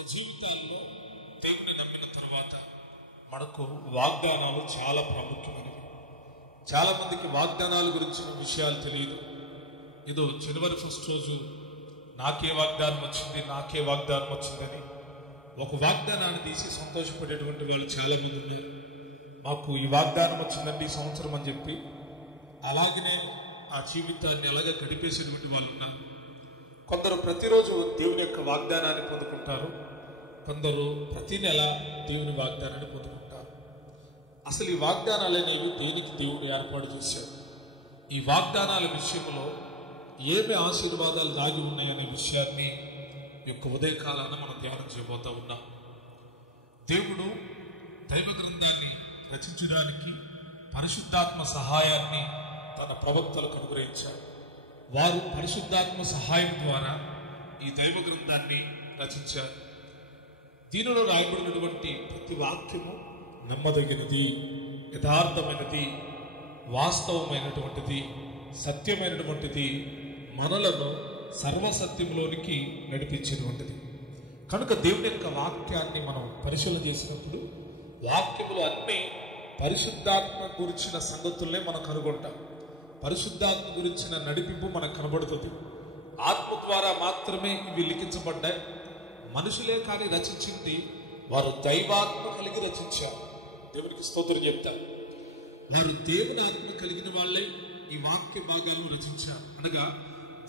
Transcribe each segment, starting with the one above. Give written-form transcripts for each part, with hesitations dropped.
మన జీవితాల్లో దేవుని నమ్మిన తర్వాత మనకు వాగ్దానాలు చాలా ప్రాముఖ్యమైనవి. చాలా మందికి వాగ్దానాల గురించిన విషయాలు తెలియదు. ఏదో జనవరి 1 రోజు నాకే వాగ్దానం వచ్చిందని ఒక వాగ్దానాన్ని తీసి సంతోషపడేటువంటి వాళ్ళు చాలా మంది ఉన్నారు. మాకు ఈ వాగ్దానం వచ్చిందండి ఈ సంవత్సరం అని చెప్పి అలాగనే ఆ జీవితాన్ని అలాగే గడిపేసేటువంటి వాళ్ళు ఉన్నారు. కొందరు ప్రతిరోజు దేవుని యొక్క వాగ్దానాన్ని పొందుకుంటారు, కొందరు ప్రతి నెల దేవుని వాగ్దానాన్ని పొందుకుంటారు. అసలు ఈ వాగ్దానాలు అనేవి దేనికి దేవుడు ఏర్పాటు చేశాడు, ఈ వాగ్దానాల విషయంలో ఏమి ఆశీర్వాదాలు దాగి ఉన్నాయనే విషయాన్ని యొక్క ఉదయకాలాన మనం ధ్యానం చేయబోతా ఉన్నాం. దేవుడు దైవ గ్రంథాన్ని రచించడానికి పరిశుద్ధాత్మ సహాయాన్ని తన ప్రవక్తలకు అనుగ్రహించాడు. వారు పరిశుద్ధాత్మ సహాయం ద్వారా ఈ దైవ గ్రంథాన్ని రచించారు. దీనిలో రాయబడినటువంటి ప్రతి వాక్యము నమ్మదగినది, యథార్థమైనది, వాస్తవమైనటువంటిది, సత్యమైనటువంటిది, మనలను సర్వసత్యంలోనికి నడిపించేటువంటిది. కనుక దేవుని యొక్క వాక్యాన్ని మనం పరిశీలన చేసినప్పుడు వాక్యములు అన్నీ పరిశుద్ధాత్మ గురించిన సంగతులనే మనం కనుగొంటాం. పరిశుద్ధాత్మ గురించిన నడిపింపు మనకు కనబడుతుంది. ఆత్మ ద్వారా మాత్రమే ఇవి లిఖించబడ్డాయి. మనుషులే కానీ రచించింది వారు దైవాత్మ కలిగి రచించారు. దేవునికి స్తోత్రం చెప్తారు. వారు దేవుని ఆత్మ కలిగిన వాళ్ళే ఈ వాక్య భాగాలను రచించారు. అనగా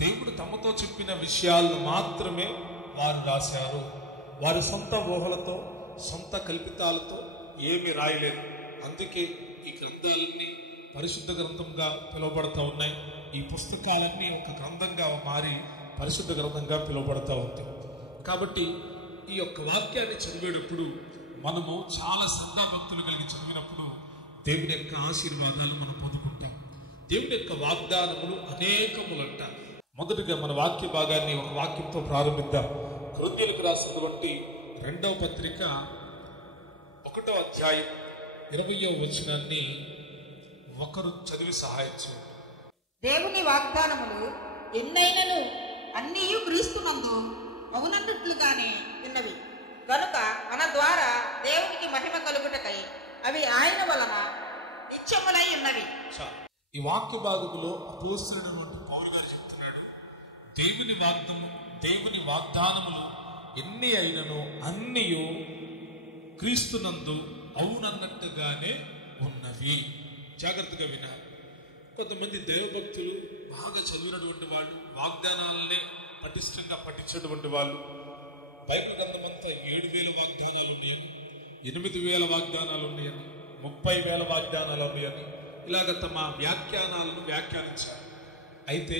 దేవుడు తమతో చెప్పిన విషయాలను మాత్రమే వారు రాశారు. వారి సొంత ఊహలతో సొంత కల్పితాలతో ఏమీ రాయలేదు. అందుకే ఈ గ్రంథాలన్నీ పరిశుద్ధ గ్రంథంగా పిలువబడతా ఉన్నాయి. ఈ పుస్తకాలన్నీ ఒక గ్రంథంగా మారి పరిశుద్ధ గ్రంథంగా పిలువబడతా ఉంటాయి. కాబట్టి ఈ యొక్క వాక్యాన్ని చదివేటప్పుడు మనము చాలా శ్రద్ధాభక్తులు కలిగి చదివినప్పుడు దేవుని యొక్క ఆశీర్వాదాలు మనం పొందుకుంటాం. దేవుని యొక్క వాగ్దానములు అనేకములంట. మొదటిగా మన వాక్య భాగాన్ని ఒక వాక్యంతో ప్రారంభిద్దాం. కొరింథీయులకు రాసినటువంటి 2వ పత్రిక 1వ అధ్యాయం 20వ వచనాన్ని ఒకరు చదివి సహాయం చేయండి. దేవుని వాగ్దానములు ఎన్నైనను అన్నీ క్రీస్తునందు అవునన్నట్లుగానే ఉన్నవి కనుక మన ద్వారా దేవునికి మహిమ కలుగుటకై అవి ఆయన వలన నిత్యములై ఉన్నవి. ఈ వాక్య భాగములో అపోస్తలుడైనటువంటి పౌలు గారు చెప్తున్నాడు, దేవుని వాగ్దానములు ఎన్ని అయినను అన్నీ క్రీస్తునందు అవునన్నట్టుగానే ఉన్నవి. జాగ్రత్తగా వినాలి. కొంతమంది దైవభక్తులు బాగా చదివినటువంటి వాళ్ళు, వాగ్దానాలనే పటిష్టంగా పఠించేటువంటి వాళ్ళు, బైబిల్ గ్రంథమంతా 7,000 వాగ్దానాలు ఉన్నాయని, 8,000 వాగ్దానాలు ఉన్నాయని, 30,000 వాగ్దానాలు ఉన్నాయని ఇలాగ తమ వ్యాఖ్యానాలను వ్యాఖ్యానించారు. అయితే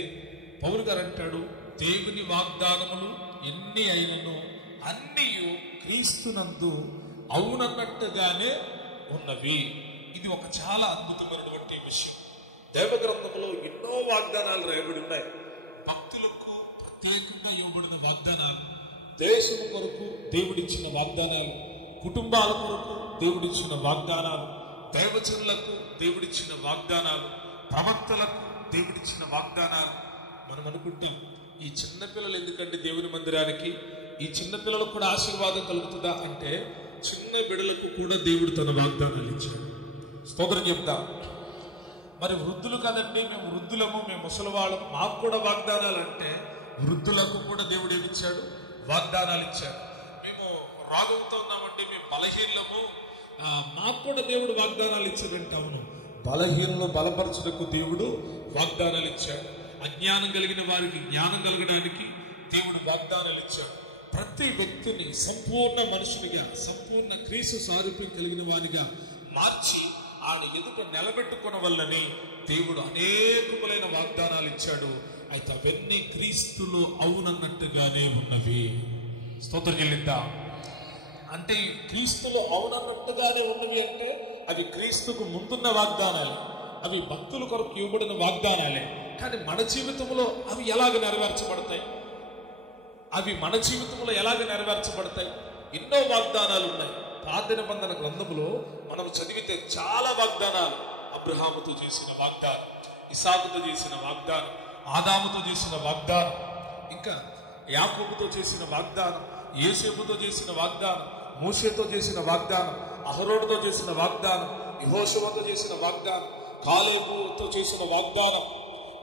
పౌలు గారు అంటాడు, దేవుని వాగ్దానములు ఎన్ని అయినను అన్నీ క్రీస్తునందు అవునన్నట్టుగానే ఉన్నవి. ఇది ఒక చాలా అద్భుతమైనటువంటి విషయం. దైవ గ్రంథంలో ఎన్నో వాగ్దానాలు రాయబడి ఉన్నాయి. భక్తులకు ప్రత్యేకంగా ఇవ్వబడిన వాగ్దానాలు, దేశము కొరకు దేవుడిచ్చిన వాగ్దానాలు, కుటుంబాల కొరకు దేవుడిచ్చిన వాగ్దానాలు, దైవజనులకు దేవుడిచ్చిన వాగ్దానాలు, ప్రవక్తలకు దేవుడిచ్చిన వాగ్దానాలు. మనం అనుకుంటాం, ఈ చిన్నపిల్లలు ఎందుకంటే దేవుని మందిరానికి, ఈ చిన్నపిల్లలకు కూడా ఆశీర్వాదం కలుగుతుందా అంటే, చిన్న బిడ్డలకు కూడా దేవుడు తన వాగ్దానాలు ఇచ్చాడు. స్తోత్రం చెప్తాం. మరి వృద్ధులు కదండి, మేము వృద్ధులము, మేము ముసలివాళ్ళము, మాకు కూడా వాగ్దానాలు అంటే, వృద్ధులకు కూడా దేవుడు ఏమిచ్చాడు? వాగ్దానాలు ఇచ్చాడు. మేము రోగంతో ఉన్నామంటే, మేము బలహీనము, మాకు కూడా దేవుడు వాగ్దానాలు ఇచ్చాడంటే, అవును, బలహీనలు బలపరచుటకు దేవుడు వాగ్దానాలు ఇచ్చాడు. అజ్ఞానం కలిగిన వారికి జ్ఞానం కలగడానికి దేవుడు వాగ్దానాలు ఇచ్చాడు. ప్రతి వ్యక్తిని సంపూర్ణ మనుషునిగా, సంపూర్ణ క్రీస్తు సారూప్యం కలిగిన వానిగా మార్చి ఆయన ఎదుట నిలబెట్టుకున్న వల్లని దేవుడు అనేకములైన వాగ్దానాలు ఇచ్చాడు. అయితే అవన్నీ క్రీస్తులో అవునన్నట్టుగానే ఉన్నవి. స్తోత్రం చెల్లిద్దాం. అంటే క్రీస్తులో అవునన్నట్టుగానే ఉన్నవి అంటే అవి క్రీస్తుకు ముందున్న వాగ్దానాలు, అవి భక్తుల కొరకు ఇవ్వబడిన వాగ్దానాలే. కానీ మన జీవితంలో అవి ఎలాగ నెరవేర్చబడతాయి? ఎన్నో వాగ్దానాలు ఉన్నాయి. పాత నిబంధన గ్రంథములో మనం చదివితే చాలా వాగ్దానాలు. అబ్రహాముతో చేసిన వాగ్దానం, ఇసాకుతో చేసిన వాగ్దానం, ఆదాముతో చేసిన వాగ్దానం, ఇంకా యాకోబుతో చేసిన వాగ్దానం, యేసేపుతో చేసిన వాగ్దానం, మూసేతో చేసిన వాగ్దానం, అహరోనుతో చేసిన వాగ్దానం, యెహోషువతో చేసిన వాగ్దానం, కాలేబుతో చేసిన వాగ్దానం,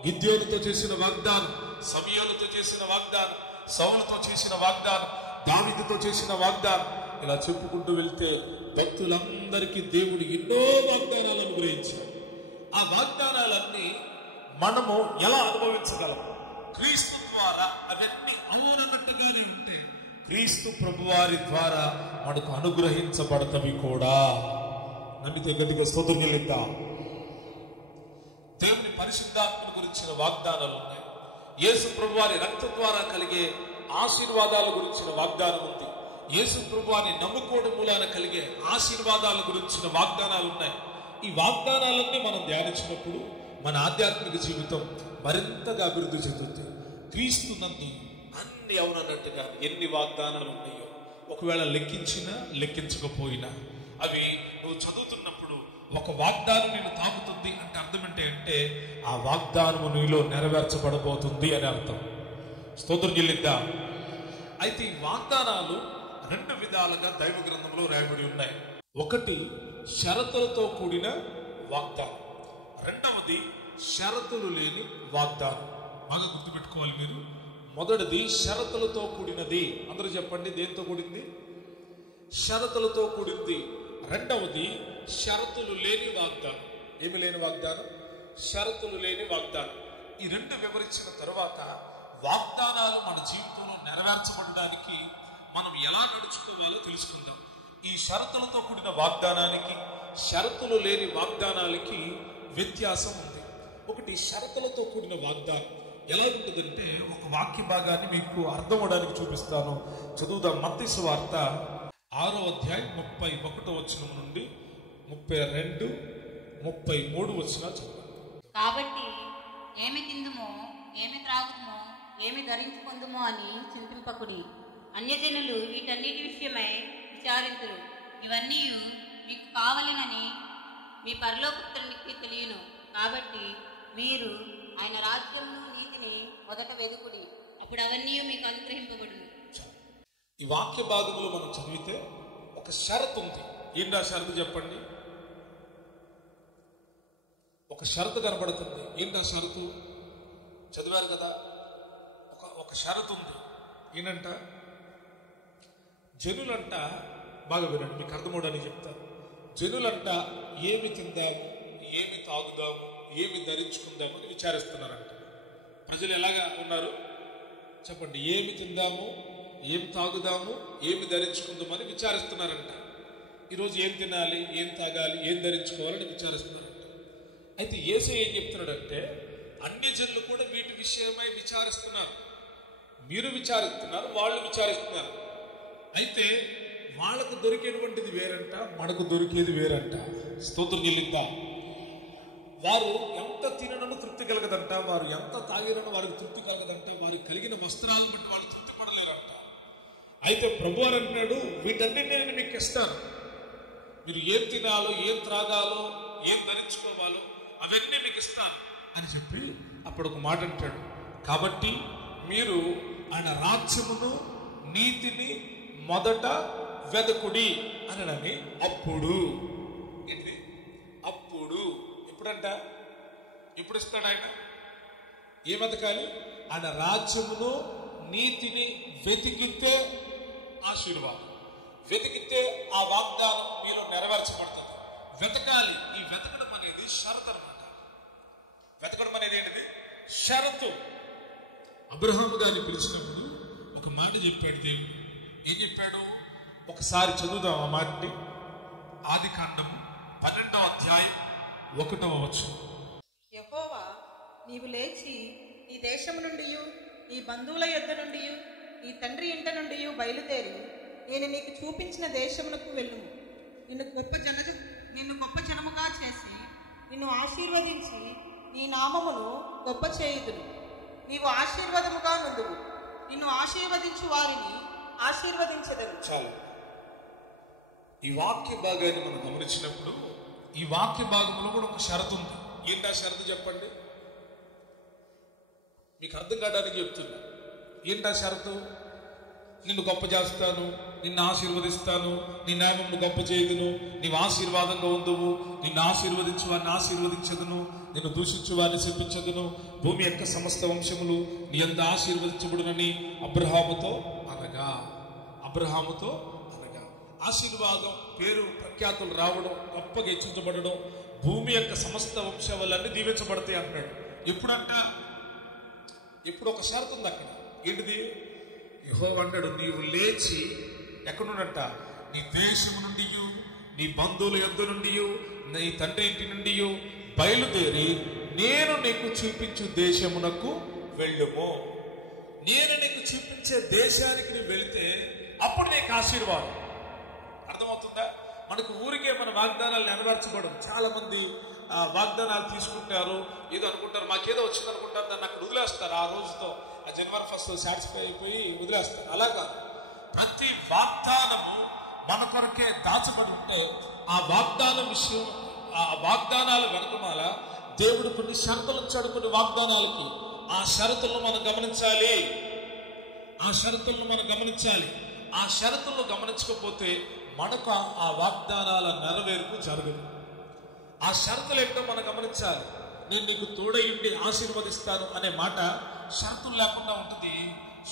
గిద్యోనుతో చేసిన వాగ్దానం, సమూయేలుతో చేసిన వాగ్దానం, సౌలుతో చేసిన వాగ్దానం, దావీదుతో చేసిన వాగ్దానం, ఇలా చెప్పుకుంటూ వెళ్తే భక్తులందరికీ దేవుడు ఎన్నో వాగ్దానాలను అనుగ్రహించాడు. ఆ వాగ్దానాలన్నీ మనము ఎలా అనుభవించగలం? క్రీస్తు ద్వారా అవన్నీ అవునన్నట్టుగానే ఉంటే క్రీస్తు ప్రభువారి ద్వారా మనకు అనుగ్రహించబడతవి కూడా. నమ్మితే గదిగా స్తోత్రం చెల్లిద్దాం. దేవుని పరిశుద్ధాత్మను గురించిన వాగ్దానాలు ఉన్నాయి. యేసు ప్రభువారి రక్తం ద్వారా కలిగే ఆశీర్వాదాల గురించిన వాగ్దానం ఉంది. యేసు ప్రభువారిని నమ్ముకోవడం మూలాన కలిగే ఆశీర్వాదాల గురించిన వాగ్దానాలు ఉన్నాయి. ఈ వాగ్దానాలన్నీ మనం ధ్యానించినప్పుడు మన ఆధ్యాత్మిక జీవితం మరింతగా అభివృద్ధి చెందుతుంది. క్రీస్తు నందు అన్ని అవునన్నట్టుగా ఎన్ని వాగ్దానాలు ఉన్నాయో ఒకవేళ లెక్కించినా లెక్కించకపోయినా అవి నువ్వు చదువుతున్నప్పుడు ఒక వాగ్దానం నేను తాకుతుంది అంటే అర్థం ఏంటంటే ఆ వాగ్దానము నీలో నెరవేర్చబడబోతుంది అని అర్థం. స్తోత్రం చెల్లిద్దాం. అయితే ఈ వాగ్దానాలు రెండు విధాలుగా దైవ గ్రంథంలో రాయబడి ఉన్నాయి. ఒకటి షరతులతో కూడిన వాగ్దానం, రెండవది షరతులు లేని వాగ్దానం. బాగా గుర్తుపెట్టుకోవాలి మీరు. మొదటిది షరతులతో కూడినది. అందరూ చెప్పండి, దేంతో కూడింది? షరతులతో కూడింది. రెండవది షరతులు లేని వాగ్దానం. ఏమి లేని వాగ్దానం? షరతులు లేని వాగ్దానం. ఈ రెండు వివరించిన తర్వాత వాగ్దానాలు మన జీవితంలో నెరవేర్చబడడానికి మనం ఎలా నడుచుకోవాలో తెలుసుకుందాం. ఈ షరతులతో కూడిన వాగ్దానానికి, షరతులు లేని వాగ్దానాలకి వ్యత్యాసం ఉంది. ఒకటి షరతులతో కూడిన వాగ్దానం ఎలా ఉంటుందంటే ఒక వాక్య భాగాన్ని మీకు అర్థం అవడానికి చూపిస్తాను. చదువుదాం. మత్తయి సువార్త 6వ అధ్యాయం 31వ వచనం నుండి 32, 33 వచనాలు చదువుతాం. కాబట్టి ఏమి తిందుమో, ఏమి త్రాగుదుమో, ఏమి ధరించుకుందుమో అని చింతింపకుడి. అన్యజనులు వీటన్నిటి విషయమై విచారింతురు. ఇవన్నీ మీకు కావాలనని మీ పరలోక తండ్రికి తెలియను. కాబట్టి మీరు ఆయన రాజ్యమును నీతిని మొదట వెదుకుడి, అప్పుడు అవన్నీ మీకు అనుగ్రహింపబడును. ఈ వాక్య భాగంలో మనం చదివితే ఒక షరతు ఉంది. ఏంటి ఆ షరతు చెప్పండి? ఒక షరతు కనబడుతుంది. ఏంటి ఆ షరతు? చదివారు కదా. ఒక షరతు ఉంది. ఏంటంట? జనులంట, బాగా వినండి, మీకు అర్థమవడానికి చెప్తాను. జనులంట ఏమి తిందాము, ఏమి తాగుదాము, ఏమి ధరించుకుందాము అని విచారిస్తున్నారంట. ప్రజలు ఎలాగా ఉన్నారు చెప్పండి? ఏమి తిందాము, ఏం తాగుదాము, ఏమి ధరించుకుందామని విచారిస్తున్నారంట. ఈరోజు ఏం తినాలి, ఏం తాగాలి, ఏం ధరించుకోవాలని విచారిస్తున్నారంట. అయితే యేసయ్య ఏం చెప్తున్నాడంటే అన్యజనులు కూడా వీటి విషయమై విచారిస్తున్నారు. మీరు విచారిస్తున్నారు, వాళ్ళు విచారిస్తున్నారు. అయితే వాళ్ళకు దొరికేటువంటిది వేరంట, మనకు దొరికేది వేరంట. స్తోత్రం చెల్లిద్దాం. వారు ఎంత తినను తృప్తి కలగదంట, వారు ఎంత తాగినను వారికి తృప్తి కలగదంట, వారికి కలిగిన వస్త్రాలను బట్టి వాళ్ళు తృప్తి పడలేరంట. అయితే ప్రభువారు అంటున్నాడు, వీటన్నిటిని నేను మీకు ఇస్తాను. మీరు ఏం తినాలో, ఏం త్రాగాలో, ఏం ధరించుకోవాలో అవన్నీ మీకు ఇస్తాను అని చెప్పి అప్పుడు ఒక మాట అంటాడు. కాబట్టి మీరు ఆయన రాజ్యమును నీతిని మొదట వెదకుడి అని అప్పుడు ఏంటి? అప్పుడు ఎప్పుడంట? ఎప్పుడు ఇస్తాడు ఆయన? ఏ వెతకాలి? ఆయన రాజ్యమును నీతిని వెతికితే ఆశీర్వాదం, వెతికితే ఆ వాగ్దానం మీలో నెరవేర్చబడుతుంది. వెతకాలి. ఈ వెతకడం అనేది షరతు అనమాట. వెతకడం అనేది ఏంటిది? షరతు. అబ్రహాము గారిని పిలిచినప్పుడు ఒక మాట చెప్పాడు దేవుడు. ఏం చెప్పాడు? ఒకసారి చదువుదాం ఆ మాటని. ఆదికాండము 12వ అధ్యాయం 1వ వచనం. యెహోవా, నీవు లేచి నీ దేశము నుండి, నీ బంధువుల యొద్ద నుండి, నీ తండ్రి ఇంట నుండి బయలుదేరి నేను నీకు చూపించిన దేశమునకు వెళ్ళుము. నిన్ను గొప్ప జనముగా చేసి నిన్ను ఆశీర్వదించి నీ నామమును గొప్ప చేయుదును. నీవు ఆశీర్వాదముగా నుండువు. నిన్ను ఆశీర్వదించు వారిని ఆశీర్వదించదను. చాలు. ఈ వాక్య భాగాన్ని మనం గమనించినప్పుడు ఈ వాక్య భాగంలో కూడా ఒక షరతు ఉంది. ఏంటి ఆ షరతు చెప్పండి? మీకు అర్థం కావడానికి చెప్తున్నా. ఏంటి ఆ షరతు? నిన్ను గొప్ప చేస్తాను, నిన్ను ఆశీర్వదిస్తాను, నీ నామమును గొప్ప చేయుదును, నీవు ఆశీర్వాదంగా ఉందువు, నిన్ను ఆశీర్వదించు వారిని ఆశీర్వదించదును, నిన్ను దూషించు వారిని శపించదును, భూమి యొక్క సమస్త వంశములు నీ అంత ఆశీర్వదించబడునని అబ్రహాముతో అనగా ఆశీర్వాదం, పేరు ప్రఖ్యాతులు రావడం, గొప్పగా హెచ్చించబడడం, భూమి యొక్క సమస్త వంశాలన్నీ దీవించబడతాయి అంటాడు. ఎప్పుడు ఒక షరతు ఉంది అక్కడ. ఏంటిది? యెహోవా అన్నాడు, నీవు లేచి ఎక్కడున్నట్ట, నీ దేశము నుండి, నీ బంధువుల యొద్ద నుండి, నీ తండ్రి ఇంటి నుండి బయలుదేరి నేను నీకు చూపించు దేశమునకు వెళ్ళుము. నేను నీకు చూపించే దేశానికి నువ్వు వెళితే అప్పుడు నీకు ఆశీర్వాదం. అర్థమవుతుందా? మనకు ఊరికే మన వాగ్దానాలు నెరవేర్చబడడం. చాలా మంది వాగ్దానాలు తీసుకుంటారు, ఏదో అనుకుంటారు, మాకేదో వచ్చింది అనుకుంటారు, దాన్ని అక్కడ వదిలేస్తారు. ఆ రోజుతో ఆ జనవరి 1 సాటిస్ఫై అయిపోయి వదిలేస్తారు. అలాగా ప్రతి వాగ్దానము మన కొరకే దాచబడి ఉంటే ఆ వాగ్దానం విషయం, ఆ వాగ్దానాల వెనుకమాల దేవుడు కొన్ని షరతులు ఇచ్చాడు. కొన్ని వాగ్దానాలకి ఆ షరతులను మనం గమనించాలి. ఆ షరతులను గమనించకపోతే మనకు ఆ వాగ్దానాల నెరవేర్పు జరగదు. ఆ షరతులు ఏంటో మనం గమనించాలి. నేను నీకు తోడయుండి ఆశీర్వదిస్తాను అనే మాట షరతులు లేకుండా ఉంటుంది,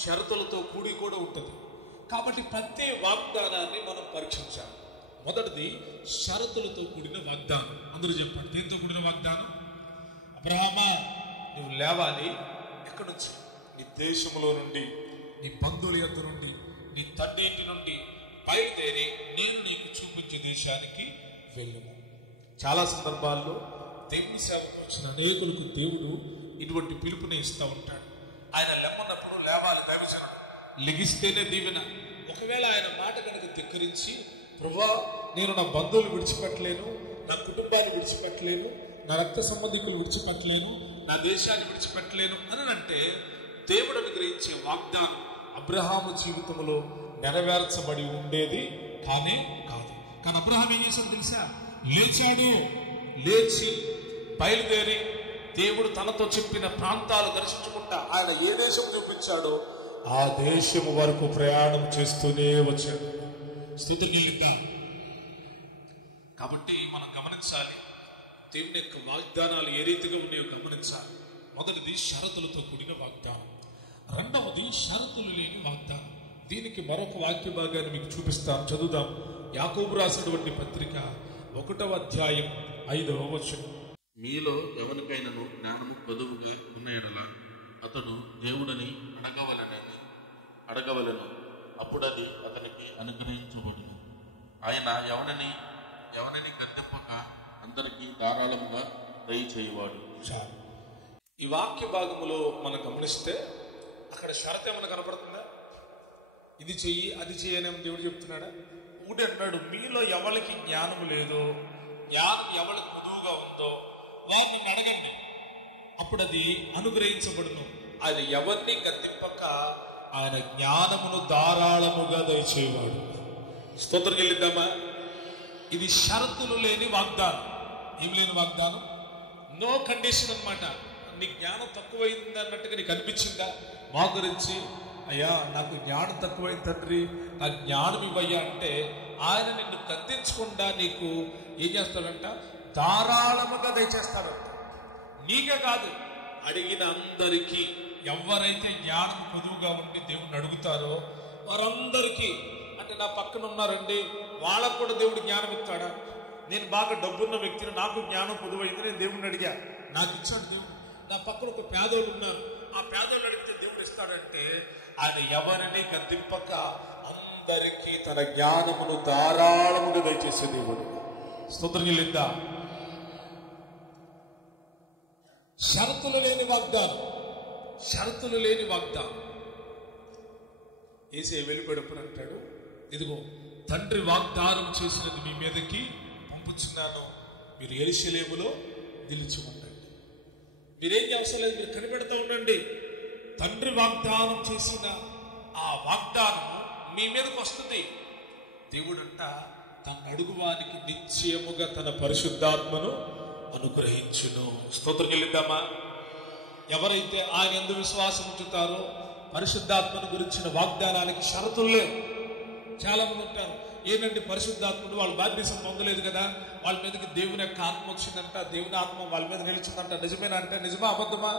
షరతులతో కూడి కూడా ఉంటుంది. కాబట్టి ప్రతి వాగ్దానాన్ని మనం పరీక్షించాలి. మొదటిది షరతులతో కూడిన వాగ్దానం. అందరూ చెప్పండి, దేంతో కూడిన వాగ్దానం? అబ్రహామా, నువ్వు లేవాలి. ఎక్కడి నుంచి? నీ దేశంలో నుండి, నీ బంధువుల యొద్ద నుండి, నీ తండ్రి ఇంటి నుండి బయలుదేరి నేను నీకు చూపించే దేశానికి వెళ్ళను. చాలా సందర్భాల్లో దేవుని సేవకు వచ్చిన అనేకులకు దేవుడు ఇటువంటి పిలుపుని ఇస్తూ ఉంటాడు. ఆయన లెమ్మన్నప్పుడు లేవాలి దైవజనుడు, లెగిస్తేనే దీవెన. ఒకవేళ ఆయన మాట కనుక ధిక్కరించి, ప్రభువా నేను నా బంధువులు విడిచిపెట్టలేను, నా కుటుంబాన్ని విడిచిపెట్టలేను, నా రక్త సంబంధికులు విడిచిపెట్టలేను, నా దేశాన్ని విడిచిపెట్టలేను అని అంటే దేవుడు అనుగ్రహించే వాగ్దానం అబ్రహాము జీవితంలో నెరవేర్చబడి ఉండేది కానే కాదు. కానీ అబ్రహాం ఏం చేశాడు తెలుసా? లేచి బయలుదేరి దేవుడు తనతో చెప్పిన ప్రాంతాలు దర్శించుకుంటా ఆయన ఏ దేశం చూపించాడో ఆ దేశం వరకు ప్రయాణం చేస్తూనే వచ్చాడు. స్తుతికి యుద్ధం. కాబట్టి మనం గమనించాలి, దేవుని యొక్క వాగ్దానాలు ఏ రీతిగా ఉన్నాయో గమనించాలి. మొదటిది షరతులతో కూడిన వాగ్దానం, రెండవది షరతులు లేని వాగ్దానం. దీనికి మరొక వాక్య భాగాన్ని మీకు చూపిస్తాం, చదువుదాం. యాకోబు రాసినటువంటి పత్రిక 1వ అధ్యాయం 5వ వచనం. మీలో ఎవరికైనాను జ్ఞానము కొదువుగా ఉన్న ఎడల అతడు దేవుడని అడగవలెను, అప్పుడది అతనికి అనుగ్రహించబడును. ఆయన ఎవరిని గద్దెంపక అందరికీ ధారాళముగా దయచేయువాడు. ఈ వాక్య భాగములో మనం గమనిస్తే అక్కడ షరత్ ఏమైనా కనపడుతుందా? ఇది చెయ్యి అది చెయ్యని దేవుడు చెప్తున్నాడా? ఊటి అన్నాడు, మీలో ఎవరికి జ్ఞానం లేదో, జ్ఞానం ఎవరికి పొదువుగా ఉందో వారిని అడగండి, అప్పుడు అది అనుగ్రహించబడును. ఆయన ఎవరిని గద్దింపక ఆయన జ్ఞానమును ధారాళముగా దయచేవాడు. స్తోత్రం చెల్లిద్దామా? ఇది షరతులు లేని వాగ్దానం. ఏం లేని వాగ్దానం? నో కండిషన్ అన్నమాట. నీ జ్ఞానం తక్కువైంది అన్నట్టుగా నీకు అనిపించిందా? మా గురించి, అయ్యా నాకు జ్ఞానం తక్కువైంది తండ్రి, నాకు జ్ఞానం ఇవ్వయ్యా అంటే ఆయన నిన్ను గద్దించకుండా నీకు ఏం చేస్తాడంట? ధారాళముగా దయచేస్తాడంట. నీకే కాదు, అడిగిన అందరికీ. ఎవరైతే జ్ఞానం పొదువుగా ఉండి దేవుడిని అడుగుతారో వారందరికీ. అంటే నా పక్కన ఉన్నారండి, వాళ్ళకు కూడా దేవుడు జ్ఞానం ఇస్తాడా? నేను బాగా డబ్బున్న వ్యక్తిని, నాకు జ్ఞానం పొదువైంది, నేను దేవుడిని అడిగా, నాకు ఇచ్చాడు దేవుడు. నా పక్కన ఒక పేదోళ్ళు ఉన్నారు, ఆ పేదోళ్ళు అడిగితే దేవుడు ఇస్తాడంటే ఆయన ఎవరిని గద్దింపక అందరికీ తన జ్ఞానమును ధారాళముగా దయచేసే దేవుడు. స్తోత్రం చెల్లిద్దాం. షరతులు లేని వాగ్దానం, షరతులు లేని వాగ్దానం. యేసే వెళ్ళిపోయేటప్పుడు అంటాడు, ఇదిగో తండ్రి వాగ్దానం చేసినది మీ మీదకి పంపుచున్నాను, మీరు యెరూషలేములో నిలిచి ఉండండి. మీరేం అవసరం లేదు, మీరు కనిపెడతా ఉండండి. తండ్రి వాగ్దానం చేసిన ఆ వాగ్దానం మీ మీదకి వస్తుంది. దేవుడంట తన అడుగువానికి నిశ్చయముగా తన పరిశుద్ధాత్మను అనుగ్రహించును. స్తోత్రం చెల్లిద్దామా? ఎవరైతే ఆయన యందు విశ్వాసం ఉంచుతారో పరిశుద్ధాత్మను గురించిన వాగ్దానానికి షరతులు లేవు. చాలా మంది ఉంటారు, ఏంటంటే పరిశుద్ధాత్ముడు వాళ్ళు బాప్తిసం పొందలేదు కదా, వాళ్ళ మీదకి దేవుని యొక్క ఆత్మ వచ్చిందంట, దేవుని ఆత్మ వాళ్ళ మీద నిలిచిందంట. నిజమేనా అంటే నిజమా అబద్ధమా?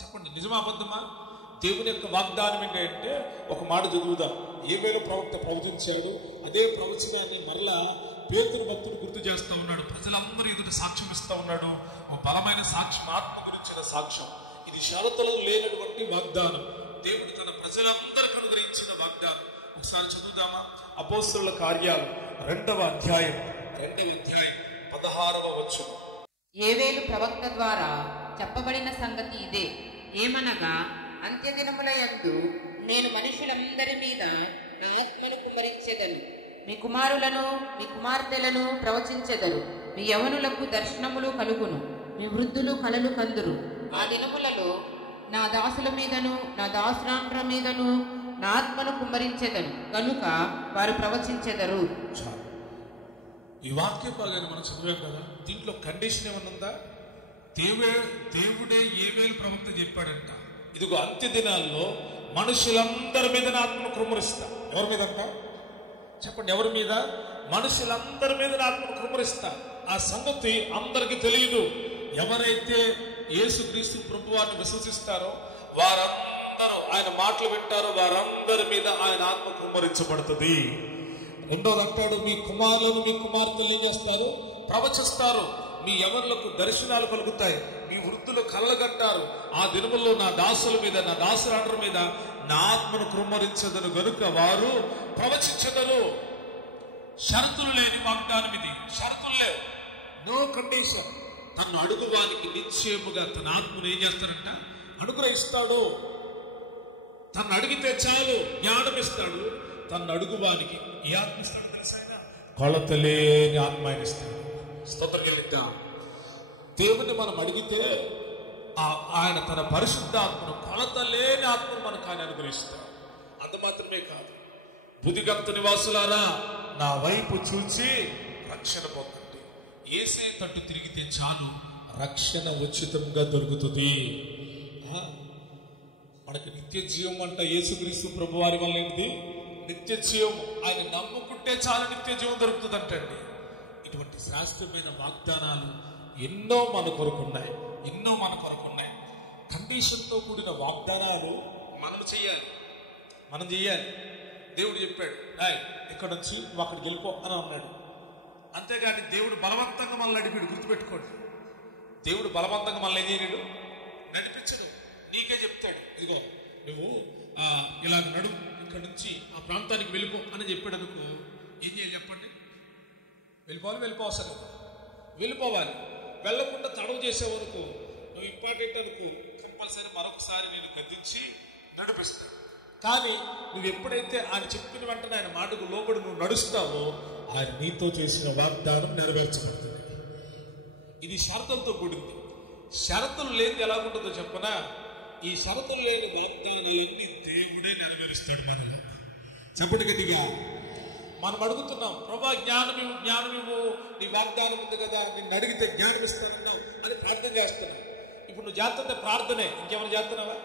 చెప్పండి, నిజమా అబద్ధమా? దేవుని యొక్క వాగ్దానం ఏంటంటే ఒక మాట చదువుదాం. ఏవేళ ప్రవక్త ప్రవచించాడు, అదే ప్రవచనాన్ని మరలా పేతురు భక్తుడు గుర్తు చేస్తూ ఉన్నాడు. ప్రజలందరూ ఎదుట సాక్ష్యం ఇస్తూ ఉన్నాడు. ఒక బలమైన సాక్ష్యం, ఆత్మ గురించిన సాక్ష్యం. ఇది షరతులు లేనటువంటి వాగ్దానం, దేవుడు తన ప్రజలందరికీ అనుగ్రహించిన వాగ్దానం. ఒకసారి చదువుదామా? అపోస్తలుల కార్యాలు 2వ అధ్యాయం 16వ వచనం. యోవేలు ప్రవక్త ద్వారా చెప్పబడిన సంగతి ఇదే, ఏమనగా అంత్యదినముల యందు నేను మనుషులందరి మీద నా ఆత్మను కుమ్మరించెదను. మీ కుమారులను మీ కుమార్తెలను ప్రవచించెదరు. మీ యవనులకు దర్శనములు కలుగును. మీ వృద్ధులు కలలు కందురు. ఆ దినములలో నా దాసుల మీదను నా దాసురాండ్ర మీదను నా ఆత్మను కుమ్మరించెదను కనుక వారు ప్రవచించెదరు. ఈ వాక్య భాగాన్ని మనం చదివాం కదా, దీంట్లో కండిషన్ ఏమన్నా ఉందా? దేవుడే యోవేలు ప్రవక్త చెప్పాడంట, ఇదిగో అంత్య దినాల్లో మనుషులందరి మీద నా ఆత్మను కుమ్మరిస్తా. ఎవరి మీద అంట? చెప్పండి, ఎవరి మీద? మనుషులందరి మీద నా ఆత్మను కుమ్మరిస్తా. ఆ సంగతి అందరికి తెలియదు. ఎవరైతే యేసుక్రీస్తు ప్రభువాన్ని విశ్వసిస్తారో వారందరూ, ఆయన మాటలు వింటారో వారందరి మీద ఆయన ఆత్మ కుమ్మరించబడుతుంది. రెండోది అంటాడు, మీ కుమారులను మీ కుమార్తెలు ఏం చేస్తారు? ప్రవచిస్తారు. మీ యవనులకు దర్శనాలు కలుగుతాయి. మీ వృద్ధులు కళ్ళగంటారు. ఆ దినముల్లో నా దాసుల మీద నా దాసురాండ్ర మీద నా ఆత్మను కుమ్మరించదను గనుక వారు ప్రవచించదరు. షరతులు లేని వాగ్దానం ఇది. షరతులు లేవు, నో కండిషన్. తను అడుగువానికి నిశ్చయముగా తన ఆత్మను ఏం చేస్తారంట? అనుగ్రహిస్తాడు. తను అడిగితే చాలు జ్ఞానం ఇస్తాడు. తను అడుగువానికి ఏ ఆత్మ ఇస్తాడు తెలుసా? కొలతలేని ఆత్మ ఆయన ఇస్తాడు. స్తోత్రం. దేవుని మనం అడిగితే ఆయన తన పరిశుద్ధాత్మను, కొలతలేని ఆత్మను మనకు ఆయన అనుగ్రహిస్తాడు. అంత మాత్రమే కాదు, బుదిగంతు నివాసులారా నా వైపు చూచి రక్షణ పొందండి. యేసే తట్టు తిరిగితే చాలు రక్షణ ఉచితంగా దొరుకుతుంది. మనకి నిత్య జీవం అంట యేసుక్రీస్తు ప్రభు వారి వల్ల ఏంటి? నిత్య జీవం. ఆయన నమ్ముకుంటే చాలు నిత్య జీవం దొరుకుతుంది అంటండి. ఇటువంటి శాస్త్రమైన వాగ్దానాలు ఎన్నో మన కొరకున్నాయి, ఎన్నో మన కొరకున్నాయి. కండిషన్తో కూడిన వాగ్దానాలు మనం చెయ్యాలి. దేవుడు చెప్పాడు, ఇక్కడ నుంచి నువ్వు అక్కడికి వెళ్ళిపో అని అన్నాడు. అంతేగాని దేవుడు బలవంతంగా మనల్ని నడిపాడు. గుర్తుపెట్టుకోండి, దేవుడు బలవంతంగా మనల్ని ఏం చేయలేడు, నడిపించడు. నీకే చెప్తాడు, ఇదిగో నువ్వు ఇలాగ నడు, ఇక్కడ నుంచి ఆ ప్రాంతానికి వెళ్ళిపో అని చెప్పాడు అనుకో, ఏం చేయాలి చెప్పండి? వెళ్ళిపోవాలి. వెళ్ళకుండా తడవు చేసేవరకు నువ్వు ఇంపార్టెంట్ అనుకో, కంపల్సరీ మరొకసారి నేను గద్దించి నడిపిస్తాడు. కానీ నువ్వు ఎప్పుడైతే ఆయన చెప్పిన వెంటనే ఆయన మాటకు లోబడి నువ్వు నడుస్తావో ఆయన నీతో చేసిన వాగ్దానం నెరవేర్చబడుతుంది. ఇది షరతులతో కూడింది. షరతులు లేనిది ఎలాగుంటుందో చెప్పనా? ఈ షరతులు లేని వాగ్దానాలన్నీ దేవుడే నెరవేరుస్తాడు మనలో. చెప్పండి గట్టిగా. మనం అడుగుతున్నాం, ప్రభా జ్ఞానమివ్వు, నీ వాగ్దానం ఉంది కదా, నిన్ను అడిగితే జ్ఞానం ఇస్తానన్నావు అని ప్రార్థన చేస్తున్నావు. ఇప్పుడు నువ్వు చేస్తుంటే ప్రార్థనే, ఇంకేమైనా చేస్తున్నావా?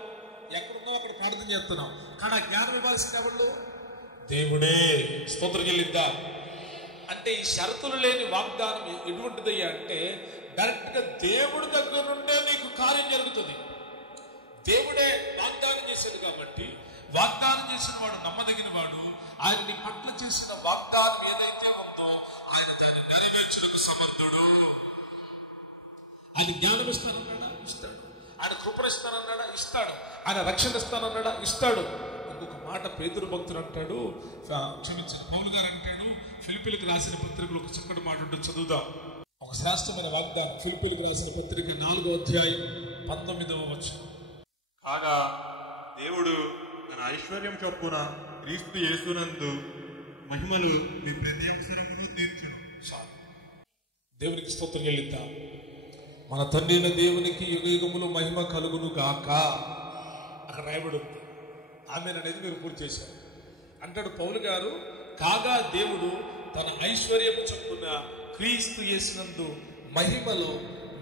ఎక్కడున్నావు అక్కడ ప్రార్థన చేస్తున్నావు. కానీ ఆ జ్ఞానం ఇవ్వాల్సిన ఎవరు? దేవుడే. స్తోత్రం చెల్లిద్దా. అంటే ఈ షరతులు లేని వాగ్దానం ఎటువంటిదయ్యా అంటే డైరెక్ట్ గా దేవుడి దగ్గర నుండే నీకు కార్యం జరుగుతుంది. దేవుడే వాగ్దానం చేశాడు కాబట్టి, వాగ్దానం చేసిన వాడు నమ్మదగిన వాడు. ఆయన నీ పట్ల చేసిన వాగ్దానం ఏదైతే ఉందో ఆయన దాన్ని నెరవేర్చడానికి సమర్థుడు. ఆయన జ్ఞానం ఇస్తానన్నాడా? ఇస్తాడు. ఆయన కృపణిస్తానన్నాడా? ఇస్తాడు. ఆయన రక్షణ ఇస్తానన్నాడా? ఇస్తాడు. ఇంకొక మాట పేతురు భక్తుడు అంటాడు, క్షమించండి, పౌలు గారు అంటాడు, ఫిలిప్పీలకు రాసిన పత్రికలు ఒక చక్కటి మాట ఉంటుంది, చదువుదాం. ఒక శ్రేష్టమైన వాగ్దానం. ఫిలిప్పీలకు రాసిన పత్రిక 4వ అధ్యాయం 19వ వచనం. కాగా దేవుడు తన ఐశ్వర్యం చొప్పున క్రీస్తు యేసునందు మహిమలు మీ ప్రతి అవసరమును తీర్చును. దేవునికి స్తోత్రం చెల్లిద్దాం. మన తండ్రి అయిన దేవునికి యుగయుగములు మహిమ కలుగును గాక. అక్కడ రాయబడి ఉంది. ఆమెన్ అనేది మీరు పూర్తి చేశారు. అంటాడు పౌలు గారు, కాగా దేవుడు తన ఐశ్వర్యము చొప్పున క్రీస్తు యేసునందు మహిమలో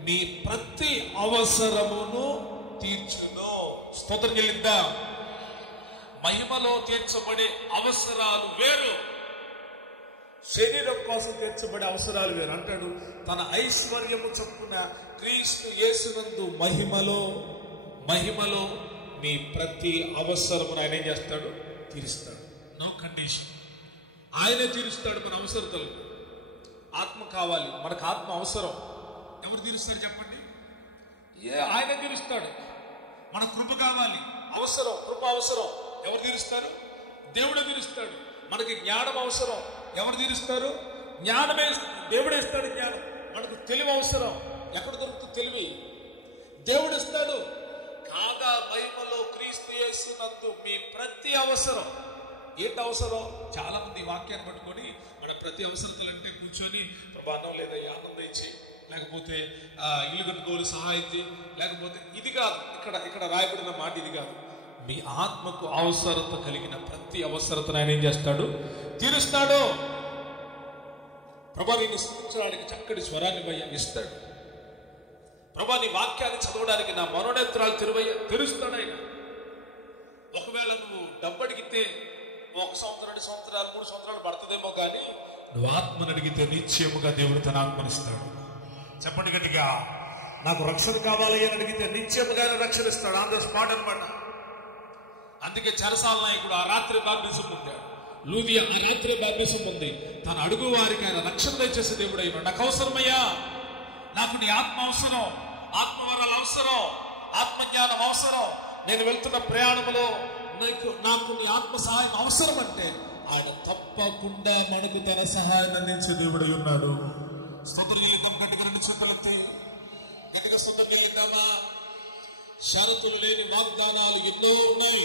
మీ ప్రతి అవసరమును తీర్చును. స్తోత్రం చెల్లిద్దాం. మహిమలో తీర్చబడే అవసరాలు వేరు, శరీరం కోసం తీర్చబడే అవసరాలు వేరు. అంటాడు, తన ఐశ్వర్యము చొప్పున క్రీస్తు యేసునందు మహిమలో మీ ప్రతి అవసరమును ఆయన ఏం చేస్తాడు? తీరుస్తాడు. No condition. ఆయనే తీరుస్తాడు మన అవసరతలు. ఆత్మ కావాలి, మనకు ఆత్మ అవసరం. ఎవరు తీరుస్తారు చెప్పండి? ఆయన తీరుస్తాడు. మన కృప కావాలి, అవసరం, కృప అవసరం. ఎవరు తీరుస్తారు? దేవుడే తీరుస్తాడు. మనకి జ్ఞానం అవసరం. ఎవరు తీరుస్తారు? జ్ఞానమే, దేవుడే ఇస్తాడు జ్ఞానం. మనకు తెలివి అవసరం. ఎక్కడ దొరుకుతుంది తెలివి? దేవుడు ఇస్తాడు. కాగా మహిమలో క్రీస్తు యేసునందు మీ ప్రతి అవసరం. ఏంటి అవసరం? చాలా మంది వాక్యాన్ని పట్టుకొని మన ప్రతి అవసరతలు అంటే కూర్చొని ప్రభావం లేదా ఆనందం ఇచ్చి, లేకపోతే ఇల్లు కట్టుకోవాలి సహాయం, లేకపోతే ఇది కాదు. ఇక్కడ రాయబడిన మాట ఇది కాదు. మీ ఆత్మకు అవసరత కలిగిన ప్రతి అవసరతను ఆయన ఏం చేస్తాడు? తీరుస్తాడు. ప్రభా నేను స్థుతించడానికి చక్కటి స్వరాన్ని ఇస్తాడు. ప్రభా నీ వాక్యాన్ని చదవడానికి నా మనోనేత్రాలు తెరుస్తాడు ఆయన. ఒకవేళ నువ్వు డబ్బు అడిగితే 1 సంవత్సరం 2 సంవత్సరాలు 3 సంవత్సరాలు పడుతుందేమో కానీ నువ్వు ఆత్మను అడిగితే నిశ్చయముగా దేవుడు తన ఆత్మనిస్తాడు. చెప్పండి గట్టిగా, నాకు రక్షణ కావాలి అని అడిగితే నిశ్చయముగానే రక్షణ ఇస్తాడు. ఆన్ ద స్పాట్ అనమాట. అందుకే చెరసాల నాయకుడు ఆ రాత్రి బాప్టిజం పొందాడు. లూదియా ఆ రాత్రి బాప్టిజం పొంది తన అడుగు వారికి ఆయన రక్షణ దయచేసే దేవుడు అయినా. నాకు అవసరమయ్యా, నాకు నీ ఆత్మ అవసరం, ఆత్మవరాలు అవసరం, ఆత్మజ్ఞానం అవసరం. నేను వెళ్తున్న ప్రయాణంలో నాకు నీ ఆత్మ సహాయం అవసరం అంటే ఆయన తప్పకుండా మనకు తన సహాయాన్ని అందించే దేవుడై ఉన్నాడు. స్తోత్రం చెల్లిద్దాం. గట్టిగా 2 చేతులెత్తి గట్టిగా స్తోత్రం చెల్లిద్దామా? షరతులు లేని వాగ్దానాలు ఎన్నో ఉన్నాయి.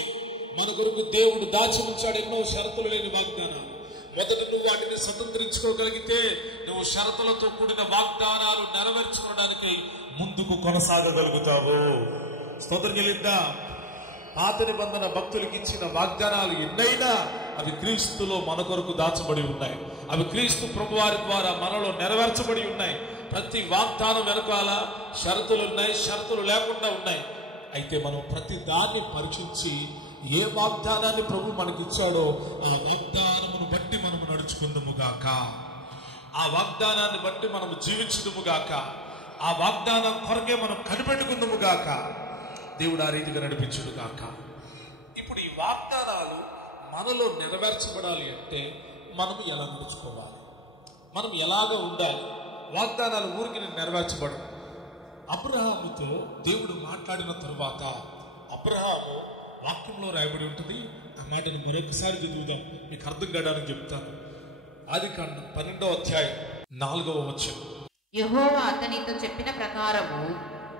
మన కొరకు దేవుడు దాచి ఉంచాడు ఎన్నో షరతులు లేని వాగ్దానాలు. మొదట నువ్వు వాటిని స్వతంత్రించుకోగలిగితే నువ్వు షరతులతో కూడిన వాగ్దానాలు నెరవేర్చుకోవడానికి ముందుకు కొనసాగగలుగుతావు. స్తోత్రం చెల్లిద్దాం. పాత నిబంధన భక్తులకు ఇచ్చిన వాగ్దానాలు ఎన్నైనా అవి క్రీస్తులో మన కొరకు దాచబడి ఉన్నాయి. అవి క్రీస్తు ప్రభువారి ద్వారా మనలో నెరవేర్చబడి ఉన్నాయి. ప్రతి వాగ్దానం వెనకాల షరతులు ఉన్నాయి, షరతులు లేకుండా ఉన్నాయి. అయితే మనం ప్రతి దాన్ని పరీక్షించి ఏ వాగ్దానాన్ని ప్రభు మనకిచ్చాడో ఆ వాగ్దానమును బట్టి మనము నడుచుకుందుము గాక, ఆ వాగ్దానాన్ని బట్టి మనము జీవించుదుము గాక, ఆ వాగ్దానం కొరకే మనం కనిపెట్టుకుందుము గాక. దేవుడు ఆ రీతిగా నడిపించుడు గాక. ఇప్పుడు ఈ వాగ్దానాలు మనలో నెరవేర్చబడాలి అంటే మనం ఎలా నడుచుకోవాలి, మనం ఎలాగ ఉండాలి? వాగ్దానాలు ఊరికి నెరవేర్చబడవు. అబ్రహాముతో దేవుడు మాట్లాడిన తరువాత అబ్రహాము వాక్యంలో రాయబడి ఉంటుంది. ఆ మాటను మరొకసారి చదువుదాం, మీకు అర్థం కావడానికి చెప్తాను. ఆదికాండం 12వ అధ్యాయం 4వ వచనం. యెహోవా అతనితో చెప్పిన ప్రకారము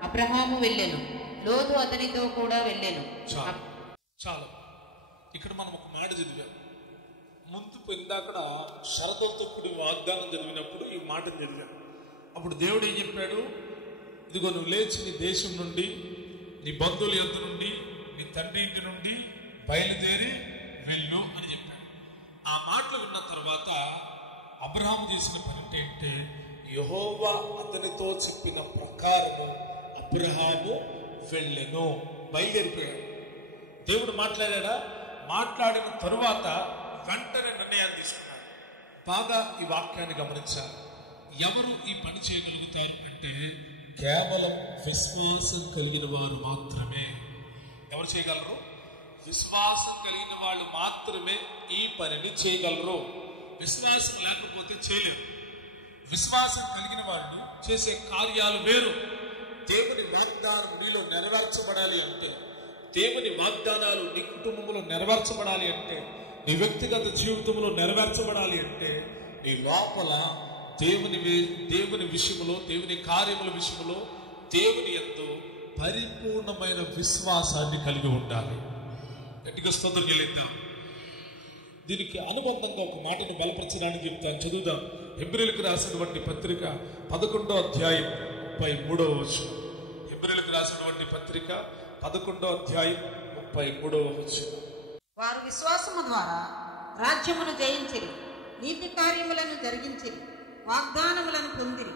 అబ్రహాము వెళ్ళెను, లోతు అతనితో కూడా వెళ్ళెను. చాలు. ఇక్కడ మనం ఒక మాట చదివాం. ముందు ఇందాక షరతులతో కూడిన వాగ్దానం చదివినప్పుడు ఈ మాటను చదివాం. అప్పుడు దేవుడు ఏం చెప్పాడు? ఇదిగో నువ్వు లేచి నీ దేశం నుండి, నీ బంధువుల యొద్ద నుండి, నీ తండ్రి ఇంటి నుండి బయలుదేరి వెళ్ళు అని చెప్పాడు. ఆ మాటలు విన్న తర్వాత అబ్రహాము చేసిన పని ఏంటంటే యెహోవా అతనితో చెప్పిన ప్రకారము అబ్రహాము వెళ్ళెను, బయలుదేరిపోయాడు. దేవుడు మాట్లాడా? మాట్లాడిన తరువాత వెంటనే నిర్ణయాన్ని తీసుకున్నాడు. బాగా ఈ వాక్యాన్ని గమనించాలి. ఎవరు ఈ పని చేయగలుగుతారు అంటే కేవలం విశ్వాసం కలిగిన వారు మాత్రమే. ఎవరు చేయగలరు? విశ్వాసం కలిగిన వాళ్ళు మాత్రమే ఈ పనిని చేయగలరు. విశ్వాసం లేకపోతే చేయలేరు. విశ్వాసం కలిగిన వాళ్ళు చేసే కార్యాలు వేరు. దేవుని వాగ్దానం నీలో నెరవేర్చబడాలి అంటే, దేవుని వాగ్దానాలు నీ కుటుంబంలో నెరవేర్చబడాలి అంటే, నీ వ్యక్తిగత జీవితంలో నెరవేర్చబడాలి అంటే నీ లోపల దేవుని విషయంలో, దేవుని కార్యముల విషయంలో దేవుని యందు పరిపూర్ణమైన విశ్వాసాన్ని కలిగి ఉండాలి. గట్టిగా స్తోత్రం చెల్లిద్దాం. దీనికి అనుబంధంగా ఒక మాటను బలపరచడానికి చెప్తాను, చదువుదాం. హెబ్రీయులకు రాసినటువంటి పత్రిక 11వ అధ్యాయం 33వ వచనం. హెబ్రీయులకు రాసినటువంటి పత్రిక 11వ అధ్యాయం 33వ వచనం. వారు విశ్వాసము ద్వారా రాజ్యమును జయించిరి, నీతి కార్యములను జరిగించిరి, వాగ్దానములను పొందిరి,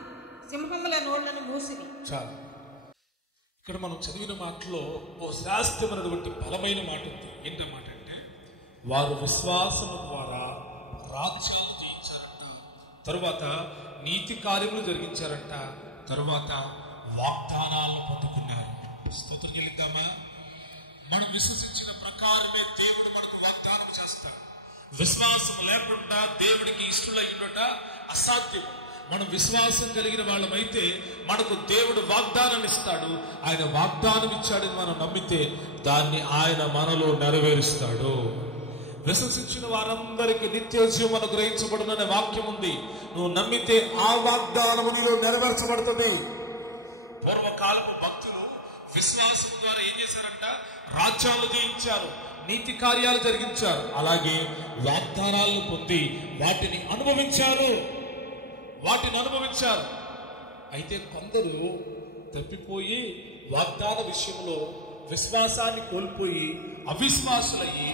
సింహముల నోళ్లను మూసిరి. చాలు. ఇక్కడ మనం చదివిన మాటలో ఓ శాస్త్రమైనటువంటి బలమైన మాట ఉంది. ఏంటన్నమాట అంటే, వారు విశ్వాసము ద్వారా రాజ్యాలు జయించారంట, తరువాత నీతి కార్యములు జరిగించారంట, తరువాత వాగ్దానాలను పొందుకున్నారు. స్తోత్రం చెల్లిద్దామా? మనం విశ్వసించిన ప్రకారమే దేవుడు మనకు వాగ్దానం చేస్తాడు. విశ్వాసం లేకుండా దేవుడికి ఇష్టలై ఉండట అసాధ్యము. మనం విశ్వాసం కలిగిన వాళ్ళమైతే మనకు దేవుడు వాగ్దానం ఇస్తాడు. ఆయన వాగ్దానం ఇచ్చాడని మనం నమ్మితే దాన్ని ఆయన మనలో నెరవేరుస్తాడు. విశ్వసించిన వారందరికీ నిత్య జీవం అనుగ్రహించబడుననే వాక్యం ఉంది. నువ్వు నమ్మితే ఆ వాగ్దానము నీలో నెరవేర్చబడుతుంది. పూర్వకాలపు భక్తులు విశ్వాసం ద్వారా ఏం చేశారంట? రాజ్యాలు జయించారు, నీతి కార్యాలు జరిగించారు, అలాగే వాగ్దానాలను పొంది వాటిని అనుభవించారు. అయితే కొందరు తప్పిపోయి వాగ్దాన విషయంలో విశ్వాసాన్ని కోల్పోయి అవిశ్వాసులయ్యి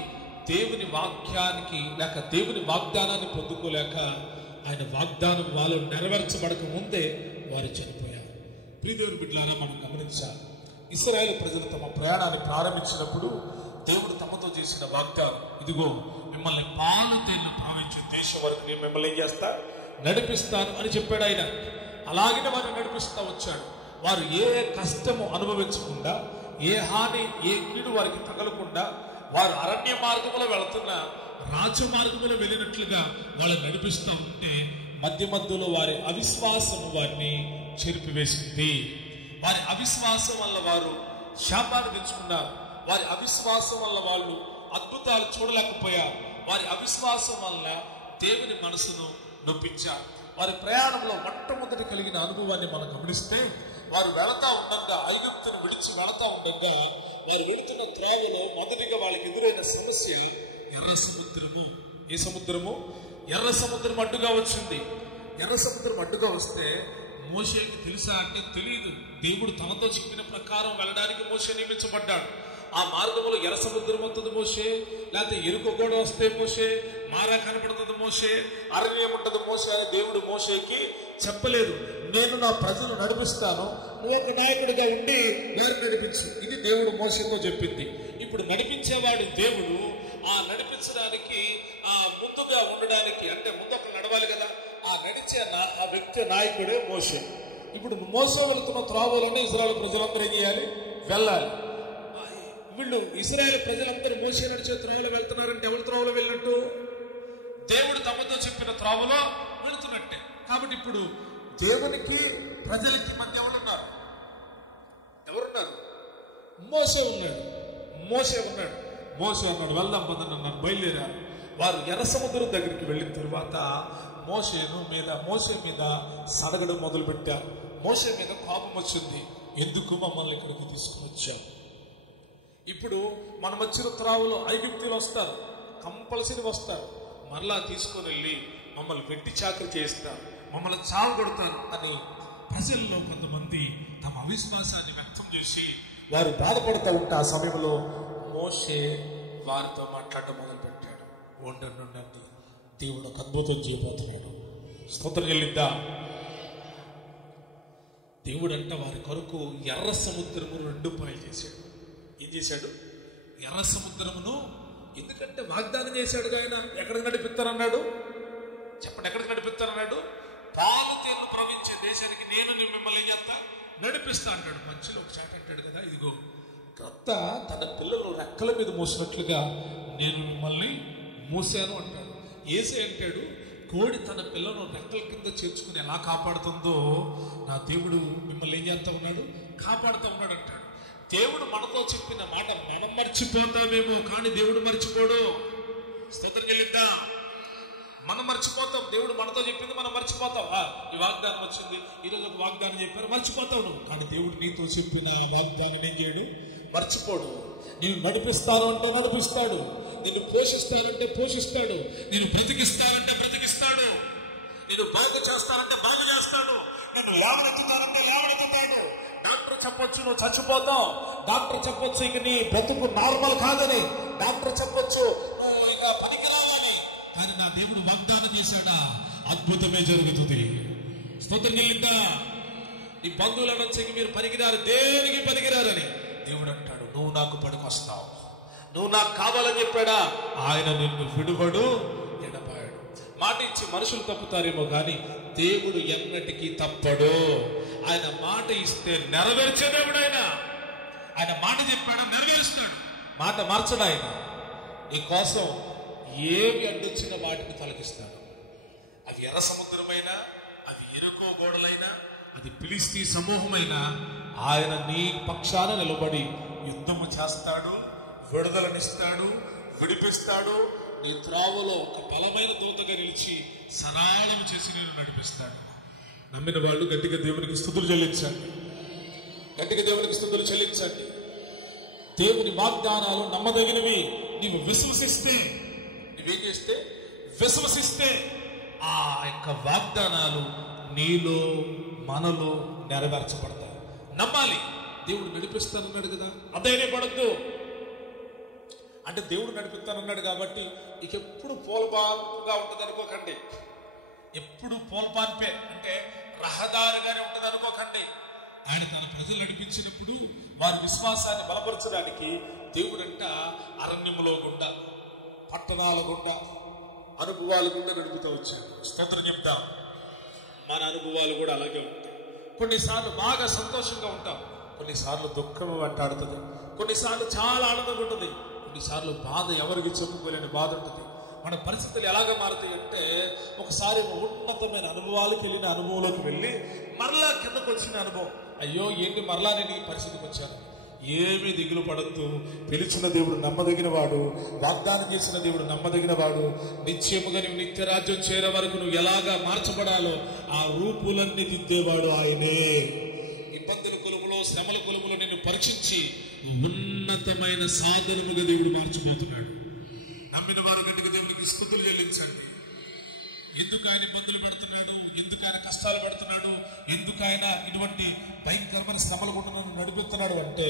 దేవుని వాక్యానికి లేక దేవుని వాగ్దానాన్ని పొందుకోలేక ఆయన వాగ్దానం వాళ్ళు నెరవేర్చబడక ముందే వారు చనిపోయారు. ప్రియదేవుని బిడ్డలారా, మనం గమనించాలి. ఇశ్రాయేలు ప్రజలు తమ ప్రయాణాన్ని ప్రారంభించినప్పుడు దేవుడు తమతో చేసిన వాగ్దానం, ఇదిగో మిమ్మల్ని పాలతేళ్లు ప్రవహించే దేశం వరకు నేను మిమ్మల్ని ఏం చేస్తా? నడిపిస్తాను అని చెప్పాడు ఆయన. అలాగే వారిని నడిపిస్తా వచ్చాడు. వారు ఏ కష్టము అనుభవించకుండా, ఏ హాని, ఏ కీడు వారికి తగలకుండా వారు అరణ్య మార్గంలో వెళుతున్నా రాజమార్గంలో వెళ్ళినట్లుగా వాళ్ళని నడిపిస్తూ ఉంటే మధ్యలో వారి అవిశ్వాసము వారిని చెరిపివేసింది. వారి అవిశ్వాసం వల్ల వారు శాపాన్ని తెచ్చుకున్నారు. వారి అవిశ్వాసం వల్ల వాళ్ళు అద్భుతాలు చూడలేకపోయారు. వారి అవిశ్వాసం వల్ల దేవుని మనసును నొప్పించారు. వారి ప్రయాణంలో మొట్టమొదటి కలిగిన అనుభవాన్ని మనం గమనిస్తే, వారు వెళతా ఉండగా, ఐగుప్తును విడిచి వెళతా ఉండగా వారు వెళుతున్న త్రోవలో మొదటిగా వాళ్ళకి ఎదురైన సమస్య ఎర్ర సముద్రము. ఏ సముద్రము? ఎర్ర సముద్రం అడ్డుగా వచ్చింది. ఎర్ర సముద్రం అడ్డుగా వస్తే మోషేకి తెలుసా అంటే తెలియదు. దేవుడు తనతో చెప్పిన ప్రకారం వెళ్ళడానికి మోషే నియమించబడ్డాడు. ఆ మార్గంలో ఎర్ర సముద్రం వస్తుంది మోషే, లేకపోతే ఎరుక గోడ వస్తే మోషే, మారా కనపడుతుంది మోషే, అరణ్యం ఉంటుంది మోషే అని దేవుడు మోషేకి చెప్పలేదు. నేను నా ప్రజలు నడిపిస్తాను, నువ్వు ఒక నాయకుడిగా ఉండి వారిని నడిపించు. ఇది దేవుడు మోషేతో చెప్పింది. ఇప్పుడు నడిపించేవాడు దేవుడు. ఆ నడిపించడానికి ముందుగా ఉండడానికి, అంటే ముందుకు నడవాలి కదా, ఆ నడిచే ఆ వ్యక్తి నాయకుడే మోషే. ఇప్పుడు మోసే వెళ్తున్న త్రోవలన్నీ ఇశ్రాయేలు ప్రజలందరూ ఏం చేయాలి? వెళ్ళాలి. వీళ్ళు ఇశ్రాయేలు ప్రజలందరూ మోషే నడిచే త్రోవలో వెళ్తున్నారంటే ఎవరి త్రోవలో వెళ్ళినట్టు? దేవుడు తమతో చెప్పిన త్రోవలో వెళుతున్నట్టే. కాబట్టి ఇప్పుడు దేవునికి ప్రజలకి మధ్య ఎవరున్నారు? మోషే ఉన్నాడు. మోషే అన్నాడు వెళ్దాం పదండి అన్నాడు. బయలుదేరారు. వారు ఎర్ర సముద్రం దగ్గరికి వెళ్ళిన తర్వాత మోషే మీద సడగడం మొదలు పెట్టారు. మోషే మీద కోపం వచ్చింది. ఎందుకు మమ్మల్ని ఇక్కడికి తీసుకుని వచ్చావు? ఇప్పుడు మనం వచ్చిన త్రావులో ఐగుప్తులు వస్తారు, కంపల్సరీ వస్తారు. మరలా తీసుకొని వెళ్ళి మమ్మల్ని వెట్టి చాకరీ చేస్తారు, మమ్మల్ని చావు కొడతారు అని ప్రజల్లో కొంతమంది తమ అవిశ్వాసాన్ని వ్యక్తం చేసి వారు బాధపడుతూ ఉంటే ఆ సమయంలో మోషే వారితో మాట్లాడటం మొదలు పెట్టాడు. ఉండండి, దేవుడు ఒక అద్భుతం చేయబోతున్నాడు. స్తోత్రం చెల్లిద్దా. దేవుడు అంట వారి కొరకు ఎర్ర సముద్రము 2 పాయలు చేశాడు. ఏం చేశాడు? ఎర్ర సముద్రమును, ఎందుకంటే వాగ్దానం చేశాడు ఆయన. ఎక్కడికి నడిపిస్తారన్నాడు? చెప్పండి, ఎక్కడికి నడిపిస్తారన్నాడు? పాలు తేళ్లు ప్రవహించే దేశానికి నేను మిమ్మల్ని ఏం చేస్తా? నడిపిస్తా అంటాడు. మంచిలో ఒక చాట అంటాడు కదా, ఇదిగో కర్త తన పిల్లలు రెక్కల మీద మోసినట్లుగా నేను మిమ్మల్ని మూసాను అంటాడు. ఏసే అంటాడు, కోడి తన పిల్లను రెక్కల కింద చేర్చుకుని ఎలా కాపాడుతుందో నా దేవుడు మిమ్మల్ని ఏం చేస్తా ఉన్నాడు? కాపాడుతూ ఉన్నాడు అంటాడు. దేవుడు మనతో చెప్పిన మాట మనం మర్చిపోతామేమో, కానీ దేవుడు మర్చిపోడు. స్తోత్రం చెల్లిద్దాం. మనం మర్చిపోతాం. దేవుడు మనతో చెప్పింది మనం మర్చిపోతాం. ఈ వాగ్దానం వచ్చింది, ఈరోజు ఒక వాగ్దానం చెప్పారు, మర్చిపోతావు నువ్వు. కానీ దేవుడు నీతో చెప్పిన వాగ్దానం ఏం చేయడు? మర్చిపోడు. నేను నడిపిస్తాను అంటే నడిపిస్తాడు, నేను పోషిస్తానంటే పోషిస్తాడు, నేను బ్రతికిస్తానంటే బ్రతికిస్తాడు, నేను బాగు చేస్తానంటే బాగు చేస్తాడు, నేను లేవనెత్తుతానంటే లేవనెత్తుతాడు. డాక్టర్ చెప్పొచ్చు నువ్వు చచ్చిపోతావు, డాక్టర్ చెప్పొచ్చు ఇక నీ బ్రతుకు నార్మల్ కాదని, డాక్టర్ చెప్పొచ్చు నువ్వు ఇక పనికిరావని, కానీ నా దేవుడు వాగ్దానం చేశాడా? అద్భుతమే జరుగుతుంది. స్తోత్రం చెల్లిద్దా. నీ బంధువుల నుంచి మీరు పనికిరారు, దేనికి పనికిరారని దేవుడు అంటాడు, నువ్వు నాకు పనికొస్తావు, నువ్వు నాకు కావాలని చెప్పాడా. ఆయన నిన్ను విడువడు, ఎడబాయడు. మాట ఇచ్చి మనుషులు తప్పుతారేమో కానీ దేవుడు ఎన్నటికీ తప్పడు. ఆయన మాట ఇస్తే నెరవేర్చే దేవుడు. ఆయన మాట చెప్పాడు, నెరవేరుస్తాడు. మాట మార్చడు. ఆయన నీ కోసం ఏమి అడ్డొచ్చిన వాటిని తొలగిస్తాడు. అది ఎర్ర సముద్రమైనా, అది ఎరుకో గోడలైనా, అది ఫిలిస్తీ సమూహమైనా ఆయన నీ పక్షాన నిలబడి యుద్ధము చేస్తాడు, విడుదలనిస్తాడు, విడిపిస్తాడు. నీ త్రావులో ఒక బలమైన దూతగా నిలిచి సనాళం చేసి నేను నడిపిస్తాడు. నమ్మిన వాళ్ళు గట్టిగా దేవునికి స్తుతులు చెల్లించండి. గట్టిగా దేవునికి స్తుతులు చెల్లించండి. దేవుని వాగ్దానాలు నమ్మదగినవి. నీవు విశ్వసిస్తే, నువ్వేం చేస్తే విశ్వసిస్తే ఆ యొక్క వాగ్దానాలు నీలో మనలో నెరవేర్చబడతాయి. నమ్మాలి. దేవుడు నడిపిస్తానన్నాడు కదా, అధైర్యపడద్దు. అంటే దేవుడు నడిపిస్తానన్నాడు కాబట్టి ఇక ఎప్పుడు పోల్పాన్పుగా ఉంటుంది అనుకోకండి. ఎప్పుడు పోల్పాన్పే అంటే రహదారిగానే ఉంటుంది అనుకోకండి. ఆయన తన ప్రజలు నడిపించినప్పుడు వారి విశ్వాసాన్ని బలపరచడానికి దేవుడంట అరణ్యములో గుండా, పట్టణాల గుండా, అనుభవాల గుండా నడుపుతూ వచ్చాడు. స్తోత్రం చెప్తాం. మన అనుభవాలు కూడా అలాగే ఉంటాయి. కొన్నిసార్లు బాగా సంతోషంగా ఉంటాం, కొన్నిసార్లు దుఃఖం వెంటాడుతుంది, కొన్నిసార్లు చాలా ఆనందంగా ఉంటుంది, కొన్నిసార్లు బాధ ఎవరికి చెప్పుకోలేని బాధ ఉంటుంది. మన పరిస్థితులు ఎలాగ మారుతాయి అంటే, ఒకసారి ఉన్నతమైన అనుభవాలకు వెళ్ళిన అనుభవంలోకి వెళ్ళి మరలా కిందకు వచ్చిన అనుభవం, అయ్యో ఏంటి మరలా నేను ఈ పరిస్థితికి వచ్చాను. ఏమీ దిగులు పడద్దు. పిలిచిన దేవుడు నమ్మదగిన వాడు, వాగ్దానం చేసిన దేవుడు నమ్మదగిన వాడు. నిత్యముగా నువ్వు నిత్య రాజ్యం చేరే వరకు నువ్వు ఎలాగా మార్చబడాలో ఆ రూపులన్నీ దిద్దేవాడు ఆయనే. ఇబ్బందుల కొలుములో, శ్రమల కొలుములో నిన్ను పరీక్షించి ఉన్నతమైన సాధనముగా దేవుడు మార్చిపోతున్నాడు. నమ్మిన వారు గట్టిగా దేవునికి స్తుతులు చెల్లించండి. ఎందుకు ఆయన ఇబ్బందులు పెడుతున్నాడు, ఎందుకు ఆయన కష్టాలు పెడుతున్నాడు, ఎందుకు ఆయన ఇటువంటి భయంకరమైన శ్రమలు కూడా నన్ను నడిపిస్తున్నాడు అంటే,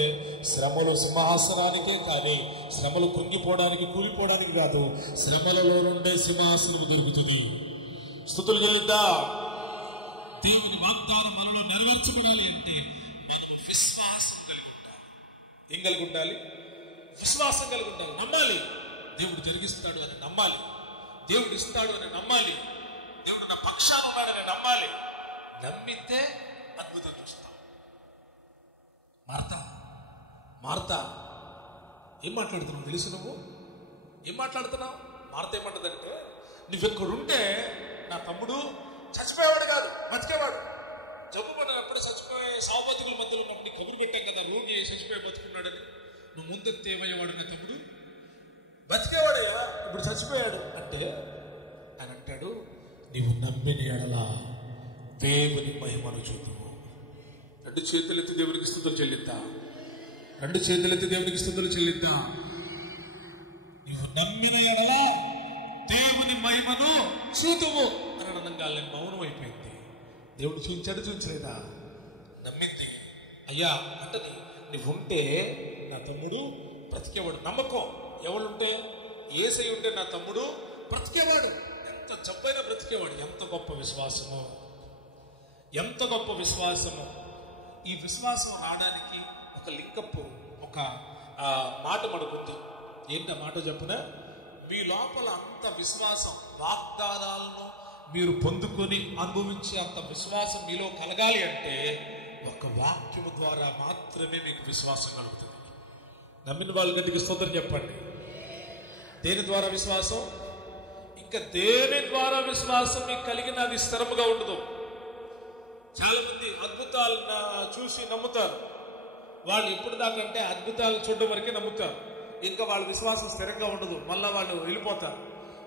శ్రమలు సింహాసనానికే కానీ శ్రమలు కృంగిపోవడానికి, కూలిపోవడానికి కాదు. శ్రమలలో నుండే సింహాసనం దొరుకుతుంది. స్తుతులు చెల్లిద్దా. దేవుని వాగ్దానం మనలో నెరవేర్చబడాలి అంటే మనం విశ్వాసం కలిగి ఉండాలి. ఏం కలిగి ఉండాలి? విశ్వాసం కలిగి ఉండాలి. నమ్మాలి. దేవుడు జరిగిస్తాడు అని నమ్మాలి. దేవుడు ఇస్తాడు అని నమ్మాలి. దేవుడు నా పక్షాన ఉన్నాడని నమ్మాలి. నమ్మితే అద్భుతం చూస్తాం. మార్తా ఏం మాట్లాడుతున్నావు తెలుసు? నువ్వు ఏం మాట్లాడుతున్నావు? మార్త ఏమంటదంటే, నువ్వెక్కడుంటే నా తమ్ముడు చచ్చిపోయేవాడు కాదు, బతికేవాడు. జబ్బు పడిన ఎప్పుడు చచ్చిపోయే సావబతుకుల మధ్యలో ఉన్నప్పుడు నీకు కబురు పెట్టాం కదా, రోగి చచ్చిపోయి బతుకున్నాడని. నువ్వు ముందెత్తే ఏమయ్యేవాడు నా తమ్ముడు? బతికేవాడయ్యా, ఇప్పుడు చచ్చిపోయాడు అంటే ఆయన అంటాడు, నీవు నమ్మిన ఎడల దేవుని మహిమను చూద్దాము. రెండు చేతులెత్తి దేవునికి స్తుతులు చెల్లిద్దాం. రెండు చేతులెత్తి దేవునికి స్తుతులు చెల్లిద్దాం. నీవు నమ్మిన ఎడల దేవుని మహిమను చూద్దాము అని అనగా మౌనం అయిపోయింది. దేవుడు చూపించాడు, చూపించలేదా? నమ్మింది. అయ్యా అంటది, నువ్వు ఉంటే నా తమ్ముడు బ్రతికేవాడు. నమ్మకం ఎవరుంటే, యేసయ్య ఉంటే నా తమ్ముడు బ్రతికేవాడు. ఎంత జబ్బైనా బ్రతికేవాడు. ఎంత గొప్ప విశ్వాసము, ఎంత గొప్ప విశ్వాసము. ఈ విశ్వాసం రావడానికి ఒక లింకప్, ఒక మాట మనకుంది. ఏంటి ఆ మాట చెప్పిన? మీ లోపల అంత విశ్వాసం, వాగ్దానాలను మీరు పొందుకొని అనుభవించే అంత విశ్వాసం మీలో కలగాలి అంటే ఒక వాక్యము ద్వారా మాత్రమే మీకు విశ్వాసం కలుగుతుంది. నమ్మిన వాళ్ళ గట్టికి స్తోత్రం చెప్పండి. దేని ద్వారా విశ్వాసం? ఇంకా దేని ద్వారా విశ్వాసం మీకు కలిగిన అది స్థిరముగా ఉండదు. చాలా మంది అద్భుతాలు చూసి నమ్ముతారు. వాళ్ళు ఎప్పుడు దాకంటే అద్భుతాలు చూడడం వరకే నమ్ముతారు. ఇంకా వాళ్ళ విశ్వాసం స్థిరంగా ఉండదు. మళ్ళీ వాళ్ళు వెళ్ళిపోతారు.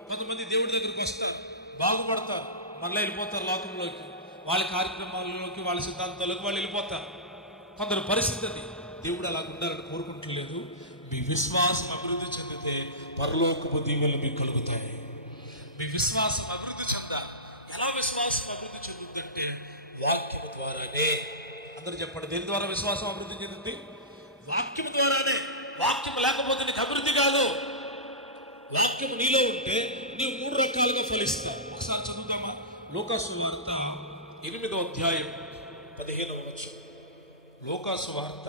కొంతమంది దేవుడి దగ్గరికి వస్తారు, బాగుపడతారు, మళ్ళీ వెళ్ళిపోతారు లోకంలోకి, వాళ్ళ కార్యక్రమాలలోకి, వాళ్ళ సిద్ధాంతాలకు వాళ్ళు వెళ్ళిపోతారు. కొందరు పరిస్థితి అది. దేవుడు అలా ఉండాలని కోరుకుంటలేదు. మీ విశ్వాసం అభివృద్ధి చెందితే పరలోకపు దీవెనలు మీకు కలుగుతాయి. మీ విశ్వాసం అభివృద్ధి చెందాలి. ఎలా విశ్వాసం అభివృద్ధి చెందుతుందంటే వాక్యము ద్వారానే. అందరూ చెప్పండి, దేని ద్వారా విశ్వాసం అభివృద్ధి చెందుతుంది? వాక్యము ద్వారానే. వాక్యం లేకపోతే నీకు అభివృద్ధి కాదు. వాక్యం నీలో ఉంటే నీవు 3 రకాలుగా ఫలిస్తావు. ఒకసారి చదువుతామా? లూకా సువార్త 8వ అధ్యాయం 15వ వచనం. లూకాసు వార్త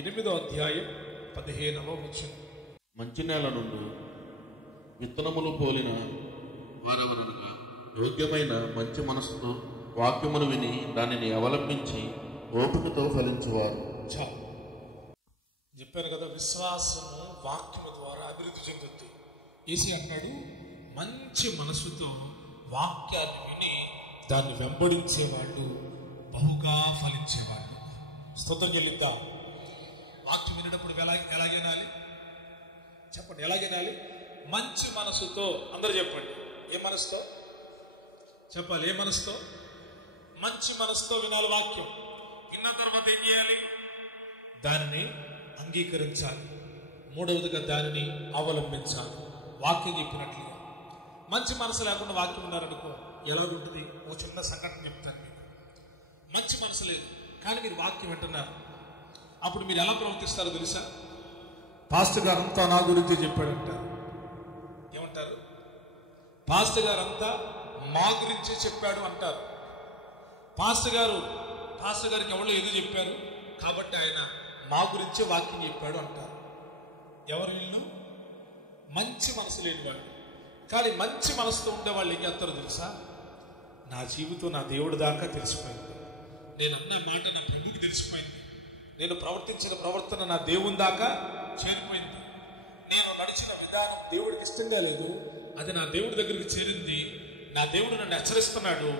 8వ అధ్యాయం 15వ వచనం. మంచి నేల నుండి విత్తనములు పోలిన వారెవరనగా యోగ్యమైన మంచి మనసుతో వాక్యమును విని దానిని అవలంబించి ఓపికతో ఫలించువారు. చెప్పాను కదా, విశ్వాసము వాక్యము ద్వారా అభివృద్ధి చెందుతుంది. ఏసీ అన్నాడు, మంచి మనసుతో వాక్యాన్ని విని దాన్ని వెంబడించేవాళ్ళు బహుగా ఫలించేవాళ్ళు. స్తోత్రం చెల్లిద్దాం. వాక్యం వినేటప్పుడు ఎలాగేనాలి చెప్పండి, ఎలాగేనాలి? మంచి మనసుతో. అందరూ చెప్పండి, ఏ మనసుతో చెప్పాలి? ఏ మనసుతో? మంచి మనసుతో వినాలి వాక్యం. విన్న తర్వాత ఏం చేయాలి? దానిని అంగీకరించాలి. మూడవదిగా దానిని అవలంబించాలి. వాక్యం చెప్పినట్లుగా. మంచి మనసు లేకుండా వాక్యం ఉన్నారనుకో ఎలాగుంటుంది? ఓ చిన్న సంఘటన చెప్తాను మీకు. మంచి మనసు లేదు కానీ మీరు వాక్యం వింటున్నారు. అప్పుడు మీరు ఎలా ప్రవర్తిస్తారో తెలుసా? పాస్టర్ గారు అంతా నా గురించి చెప్పాడంటారు. ఏమంటారు? పాస్టర్ గారు అంతా మా గురించి చెప్పాడు అంటారు. పాస్టర్ గారికి ఎవరు ఏదో చెప్పారు కాబట్టి ఆయన మా గురించే వాక్యం చెప్పాడు అంటారు. ఎవరు వీళ్ళు? మంచి మనసు లేని వాళ్ళు. కానీ మంచి మనసుతో ఉండేవాళ్ళు ఏం చేస్తారో తెలుసా? నా జీవితం నా దేవుడి దాకా తెలిసిపోయింది, నేను అన్న మాట నా ప్రభుకి తెలిసిపోయింది, నేను ప్రవర్తించిన ప్రవర్తన నా దేవుని దాకా చేరిపోయింది, నేను నడిచిన విధానం దేవుడికి ఇష్టంగా లేదు, అది నా దేవుడి దగ్గరికి చేరింది, నా దేవుడు నన్ను హెచ్చరిస్తున్నాడు,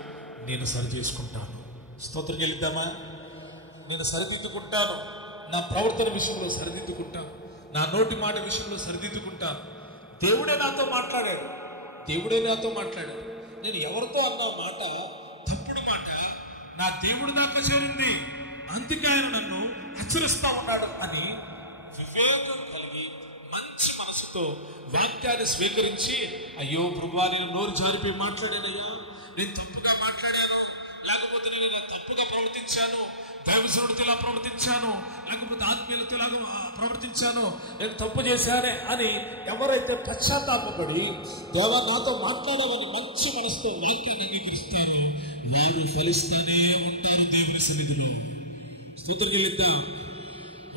నేను సరి చేసుకుంటాను. స్తోత్రం చెల్లిద్దామా? నేను సరిదిద్దుకుంటాను. నా ప్రవర్తన విషయంలో సరిదిద్దుకుంటాను, నా నోటి మాట విషయంలో సరిదిద్దుకుంటాను. దేవుడే నాతో మాట్లాడాడు. నేను ఎవరితో అన్న మాట తప్పుడు మాట నా దేవుడి దాకా చేరింది, అందుకే ఆయన నన్ను హెచ్చరిస్తా ఉన్నాడు అని వివేకం కలిగి మంచి మనసుతో వాక్యాన్ని స్వీకరించి, అయ్యో ప్రభువా, నేను నోరు జారిపోయి మాట్లాడానయ్యా, నేను తప్పుగా మాట్లాడాను, లేకపోతే నేను తప్పుగా ప్రవర్తించాను, దైవజనుడితో ఇలా ప్రవర్తించాను, లేకపోతే ఆత్మీయులతో ఇలాగా ప్రవర్తించాను, నేను తప్పు చేశానే అని ఎవరైతే పశ్చాత్తాపడి దేవా నాతో మాట్లాడమని మంచి మనసుతో వాక్యాన్ని అంగీకరిస్తారో వారు ఫలిస్తూనే ఉంటారు దేవుని సన్నిధిలో. స్తోత్రం చెల్లిద్దాం.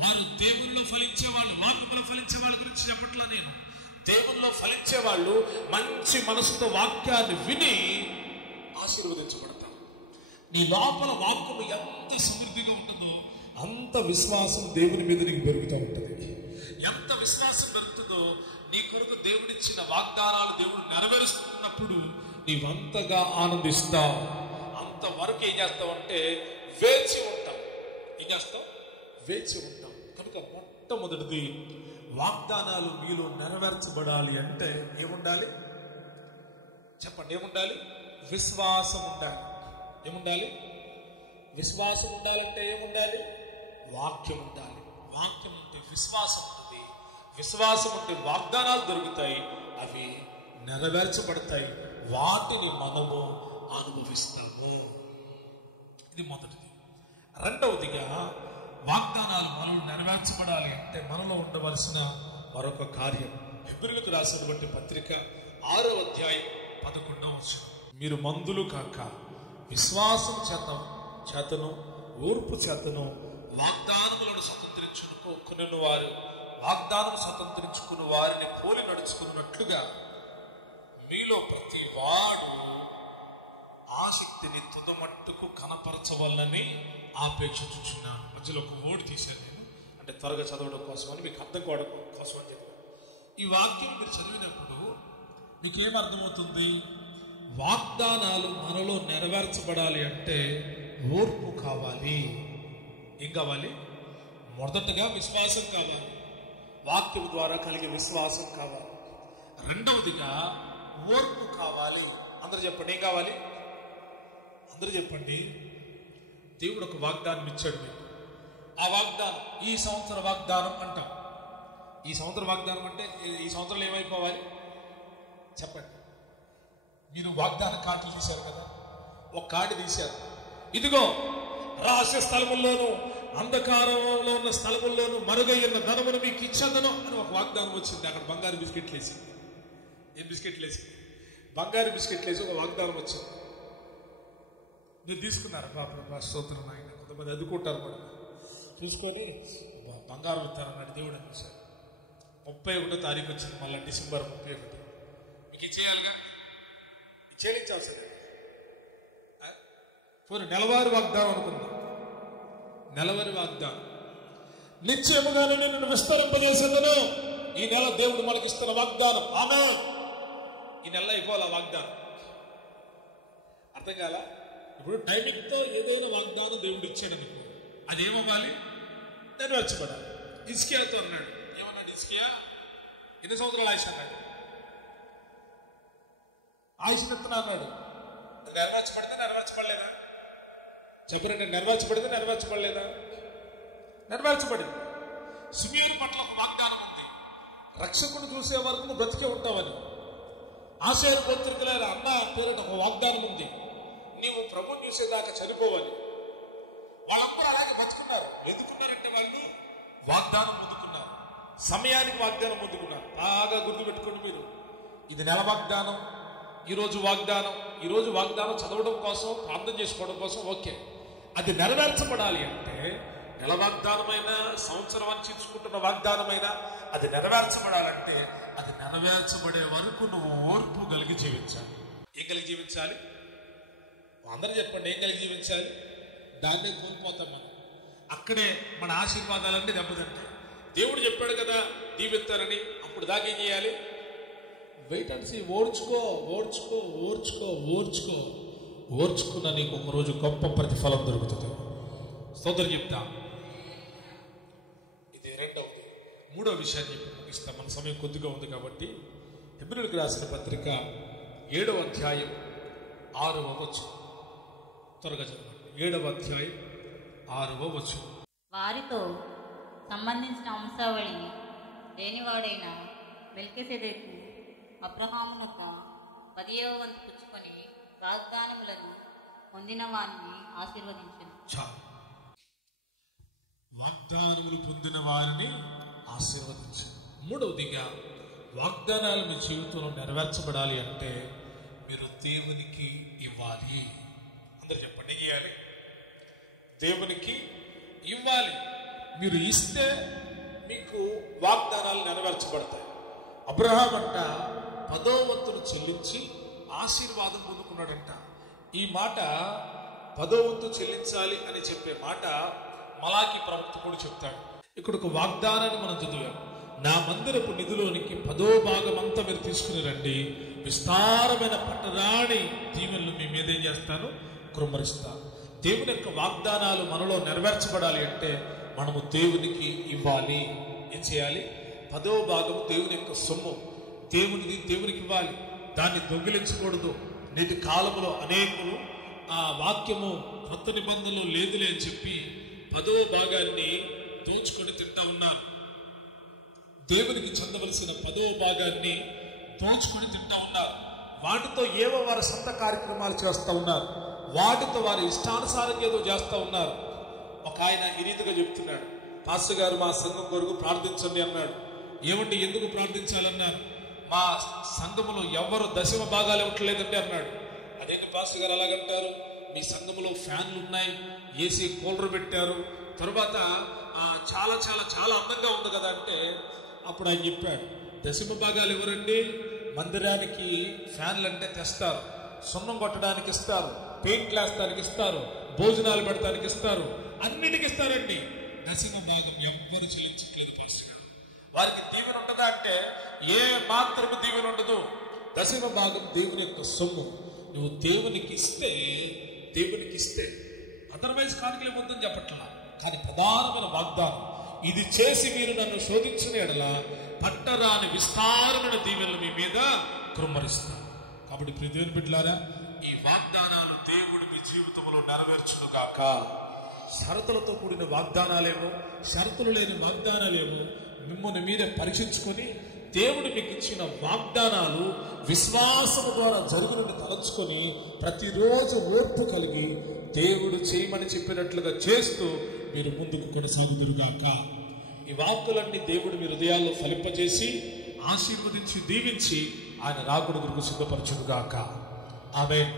వారు దేవుల్లో ఫలించేవాళ్ళు, వాక్యంలో ఫలించే వాళ్ళ గురించి చెప్పట్లా నేను. దేవుల్లో ఫలించే వాళ్ళు మంచి మనసుతో వాక్యాన్ని విని ఆశీర్వదించబడతారు. నీ లోపల వాక్యము ఎంత సమృద్ధిగా ఉంటుందో అంత విశ్వాసం దేవుని మీద నీకు పెరుగుతూ ఉంటుంది. ఎంత విశ్వాసం పెరుగుతుందో నీ కొరకు దేవుడిచ్చిన వాగ్దానాలు దేవుడు నెరవేరుస్తున్నప్పుడు నీవంతగా ఆనందిస్తావు. అంతవరకు ఏం చేస్తావు అంటే వేచి ఉంటాం. ఏం చేస్తావు? వేచి ఉంటాం. కనుక మొట్టమొదటిది వాగ్దానాలు మీలో నెరవేర్చబడాలి అంటే ఏముండాలి చెప్పండి? ఏముండాలి? విశ్వాసం ఉండాలి. ఏముండాలి? విశ్వాసం ఉండాలంటే ఏముండాలి? వాక్యం ఉండాలి. వాక్యం ఉంటే విశ్వాసం ఉంటుంది. విశ్వాసం ఉంటే వాగ్దానాలు దొరుకుతాయి, అవి నెరవేర్చబడతాయి, వాటిని మనము అనుభవిస్తాము. ఇది మొదటిది. రెండవదిగా వాగ్దానాలు మనలో నెరవేర్చబడాలి అంటే మనలో ఉండవలసిన మరొక కార్యం. హెబ్రీయులకు రాసినటువంటి పత్రిక 6వ అధ్యాయం 11వ వచనం. మీరు మందులు కాక విశ్వాసం చేతను ఓర్పు చేతను వాగ్దానములను స్వతంత్రించుకుని వారు వాగ్దానం స్వతంత్రించుకుని వారిని పోలి నడుచుకున్నట్లుగా మీలో ప్రతి వాడు ఆసక్తిని తుదమట్టుకు కనపరచవలనని ఆపేక్షించుచున్నాను. మధ్యలో ఒక ఓడి తీశాను నేను, అంటే త్వరగా చదవడం కోసం అని, మీకు అర్థం కావడం కోసం అని చెప్పాను. ఈ వాక్యం మీరు చదివినప్పుడు మీకేం అర్థమవుతుంది? వాగ్దానాలు మనలో నెరవేర్చబడాలి అంటే ఓర్పు కావాలి. ఏం కావాలి? మొదటగా విశ్వాసం కావాలి. వాక్యం ద్వారా కలిగే విశ్వాసం కావాలి. రెండవదిగా ఓర్పు కావాలి. అందరూ చెప్పండి, ఏం కావాలి? అందరూ చెప్పండి. దేవుడు ఒక వాగ్దానం ఇచ్చాడు మీకు. ఆ వాగ్దానం ఈ సంవత్సర వాగ్దానం అంటాం. ఈ సంవత్సర వాగ్దానం అంటే ఈ సంవత్సరంలో ఏమైపోవాలి చెప్పండి? మీరు వాగ్దాన కార్డులు తీశారు కదా, ఒక కార్డు తీశారు, ఇదిగో రహస్య స్థలముల్లోనూ అంధకారంలో ఉన్న స్థలముల్లోనూ మరుగయ్యున్న ధనమును మీకు ఇచ్చేదను అని ఒక వాగ్దానం వచ్చింది. అక్కడ బంగారు బిస్కెట్లు వేసి, ఏం బిస్కెట్లు వేసి? బంగారు బిస్కెట్లు వేసి ఒక వాగ్దానం వచ్చింది. మీరు తీసుకున్నారా పాప స్తోత్రం ఆయన. కొంతమంది అదుకుంటారు కూడా, చూసుకొని బంగారం ఇస్తారన్నాడు దేవుడు అనిపించారు. 31వ తారీఖు వచ్చింది, మళ్ళీ డిసెంబర్ 31. మీకు ఇచ్చేయాలిగా, ఇచ్చేయడానికి అవసరం లేదు. పోనీ నెలవారీ వాగ్దానం అనుకుందాం. నెలవారీ వాగ్దానం, నిశ్చయముగాను నిన్ను విస్తరింపజేసేదను. ఈ నెల దేవుడు మనకి ఇస్తున్న వాగ్దానం. ఆమేన్. ఈ నెల అయిపోవాలి ఆ వాగ్దానం. అర్థం కాల? ఇప్పుడు టైమింగ్తో ఏదైనా వాగ్దానం దేవుడు ఇచ్చాడు అనుకో, అదేమవ్వాలి? నెరవేర్చబడాలి. ఇస్కియాతో అన్నాడు, ఏమన్నాడు ఇస్కియా? ఎన్ని సంవత్సరాలు ఆయుష్ అన్నాడు? ఆయుష్ ఎత్తున అన్నాడు. నెరవేర్చబడితే నెరవేర్చబడలేదా? చెప్పరండి. నెరవేర్చబడితే నెరవేర్చబడలేదా? నెరవేర్చబడింది. సిమియోను పట్ల ఒక వాగ్దానం ఉంది, రక్షకుడు చూసే వరకు నువ్వు బ్రతికే ఉంటావని. ఆశేరు పత్రికల అన్న పేరిట ఒక వాగ్దానం ఉంది, నీవు ప్రభుని చూసేదాకా చనిపోవని. వాళ్ళందరూ అలాగే బతుకున్నారు. ఎందుకున్నారంటే వాళ్ళు వాగ్దానం పొందుకున్నారు, సమయానికి వాగ్దానం పొందుకున్నారు. బాగా గుర్తుపెట్టుకోండి మీరు, ఇది నెల వాగ్దానం, ఈరోజు వాగ్దానం. ఈరోజు వాగ్దానం చదవడం కోసం, ప్రార్థన చేసుకోవడం కోసం ఓకే. అది నెరవేర్చబడాలి అంటే నెల వాగ్దానమైన, సంవత్సరం అని తీసుకుంటున్న వాగ్దానమైన, అది నెరవేర్చబడాలంటే అది నెరవేర్చబడే వరకు నువ్వు ఓర్పు కలిగి జీవించాలి. ఏం కలిగి జీవించాలి? అందరూ చెప్పండి, ఏం కలిగి జీవించాలి? దాన్నే కోల్పోతాం మనం. అక్కడే మన ఆశీర్వాదాలన్నీ దెబ్బతింటాయి. దేవుడు చెప్పాడు కదా దీవిస్తారని, అప్పుడు దాకా ఏం చేయాలి? Wait and see. ఓర్చుకో ఓర్చుకో ఓర్చుకో ఓర్చుకో. ఓర్చుకున్న నీకు ఒకరోజు గొప్ప ప్రతిఫలం దొరుకుతుంది. స్తోత్రం చెప్తా. ఇది రెండవది. మూడవ విషయాన్ని చెప్పి ముగిస్తాం, మన సమయం కొద్దిగా ఉంది కాబట్టి. హెబ్రీయులకు రాసిన పత్రిక 7వ అధ్యాయం 6వ వచనం త్వరగా చదవండి. 7వ అధ్యాయం 6వ వచనం. వారితో సంబంధించిన అంశావళి లేనివాడైన మెల్కీసెదెకు అబ్రహామునొక 10వ వంతు పుచ్చుకొని వాగ్దానములను పొందిన వారిని ఆశీర్వదించను. వాగ్దానములు పొందిన వారిని ఆశీర్వదించను. మూడవదిగా, వాగ్దానాలు మీ జీవితంలో నెరవేర్చబడాలి అంటే మీరు దేవునికి ఇవ్వాలి. అందరూ చెప్పండి, ఇవ్వాలి. దేవునికి ఇవ్వాలి. మీరు ఇస్తే మీకు వాగ్దానాలు నెరవేర్చబడతాయి. అబ్రహాం అంట 10వ వంతును చెల్లించి ఆశీర్వాదం పొందుకున్నాడంట. ఈ మాట 10వ వంతు చెల్లించాలి అని చెప్పే మాట మలాకి ప్రవక్త కూడా చెప్తాడు. ఇక్కడ ఒక వాగ్దానాన్ని మనం చదివాం, నా మందిరపు నిధిలోనికి 10వ భాగం అంతా మీరు తీసుకుని రండి, విస్తారమైన పట్టరాని దీవెనలు మీ మీద ఏం చేస్తాను? కృమ్మరిస్తాను. దేవుని యొక్క వాగ్దానాలు మనలో నెరవేర్చబడాలి అంటే మనము దేవునికి ఇవ్వాలి. ఏం చేయాలి? 10వ భాగం దేవుని యొక్క సొమ్ము, దేవునికి ఇవ్వాలి. దాన్ని దొంగిలించకూడదు. నేటి కాలంలో అనేకులు ఆ వాక్యము కొత్త నిబంధనలు లేదులే అని చెప్పి 10వ భాగాన్ని దోచుకొని తింటా ఉన్నారు. దేవునికి చెందవలసిన 10వ భాగాన్ని దోచుకొని తింటా ఉన్నారు. వాటితో ఏవో వారి సొంత కార్యక్రమాలు చేస్తూ ఉన్నారు. వాటితో వారి ఇష్టానుసారంగా ఏదో చేస్తూ ఉన్నారు. ఒక ఆయన ఈ రీతిగా చెప్తున్నాడు, పాస్టర్ గారు మా సంఘం కొరకు ప్రార్థించండి అన్నాడు. ఏమంటే ఎందుకు ప్రార్థించాలన్నారు? మా సంఘములో ఎవరు 10వ భాగాలు ఇవ్వట్లేదండి అన్నాడు. అదేంటి పాస్టర్ గారు అలాగంటారు? మీ సంఘములో ఫ్యాన్లు ఉన్నాయి, ఏసీ కూలర్ పెట్టారు, తర్వాత చాలా చాలా చాలా అందంగా ఉంది కదా అంటే అప్పుడు ఆయన చెప్పాడు, 10వ భాగాలు ఎవరండి? మందిరానికి ఫ్యాన్లు అంటే తెస్తారు, సున్నం కొట్టడానికి ఇస్తారు, పెయింట్ వేస్తానికి ఇస్తారు, భోజనాలు పెడతానికి ఇస్తారు, అన్నిటికి ఇస్తారండి. 10వ భాగం ఎవరు చెల్లించట్లేదు పాస్టర్ గారు. వారికి దీవెన ఉండదా అంటే ఏ మాత్రము దీవెన ఉండదు. 10వ భాగం దేవుని యొక్క సొమ్ము. నువ్వు దేవునికి ఇస్తే అదర్వైజ్ కానుకలు ఇవ్వద్దని చెప్పట్లా. కానీ ప్రధానమైన వాగ్దానం, ఇది చేసి మీరు నన్ను శోధించిన ఎడల పట్టరాని విస్తారమైన దీవెనలు మీ మీద కృమ్మరిస్తాను. కాబట్టి ప్రియ దేవుని బిడ్డలారా, ఈ వాగ్దానాలు దేవుడు మీ జీవితంలో నెరవేర్చును గాక. షరతులతో కూడిన వాగ్దానాలేమో, షరతులు లేని వాగ్దానాలేమో మిమ్మల్ని మీరే పరీక్షించుకొని దేవుడు మీకు ఇచ్చిన వాగ్దానాలు విశ్వాసము ద్వారా జరుగునని తలంచుకొని ప్రతిరోజు ఓర్పు కలిగి దేవుడు చేయమని చెప్పినట్లుగా చేస్తూ మీరు ముందుకు కొనసాగుదురుగాక. ఈ వాక్కులన్నీ దేవుడు మీ హృదయాల్లో ఫలింపజేసి ఆశీర్వదించి దీవించి ఆయన రాకుడు గురుకు సిద్ధపరచునుగాక. ఆమేన్.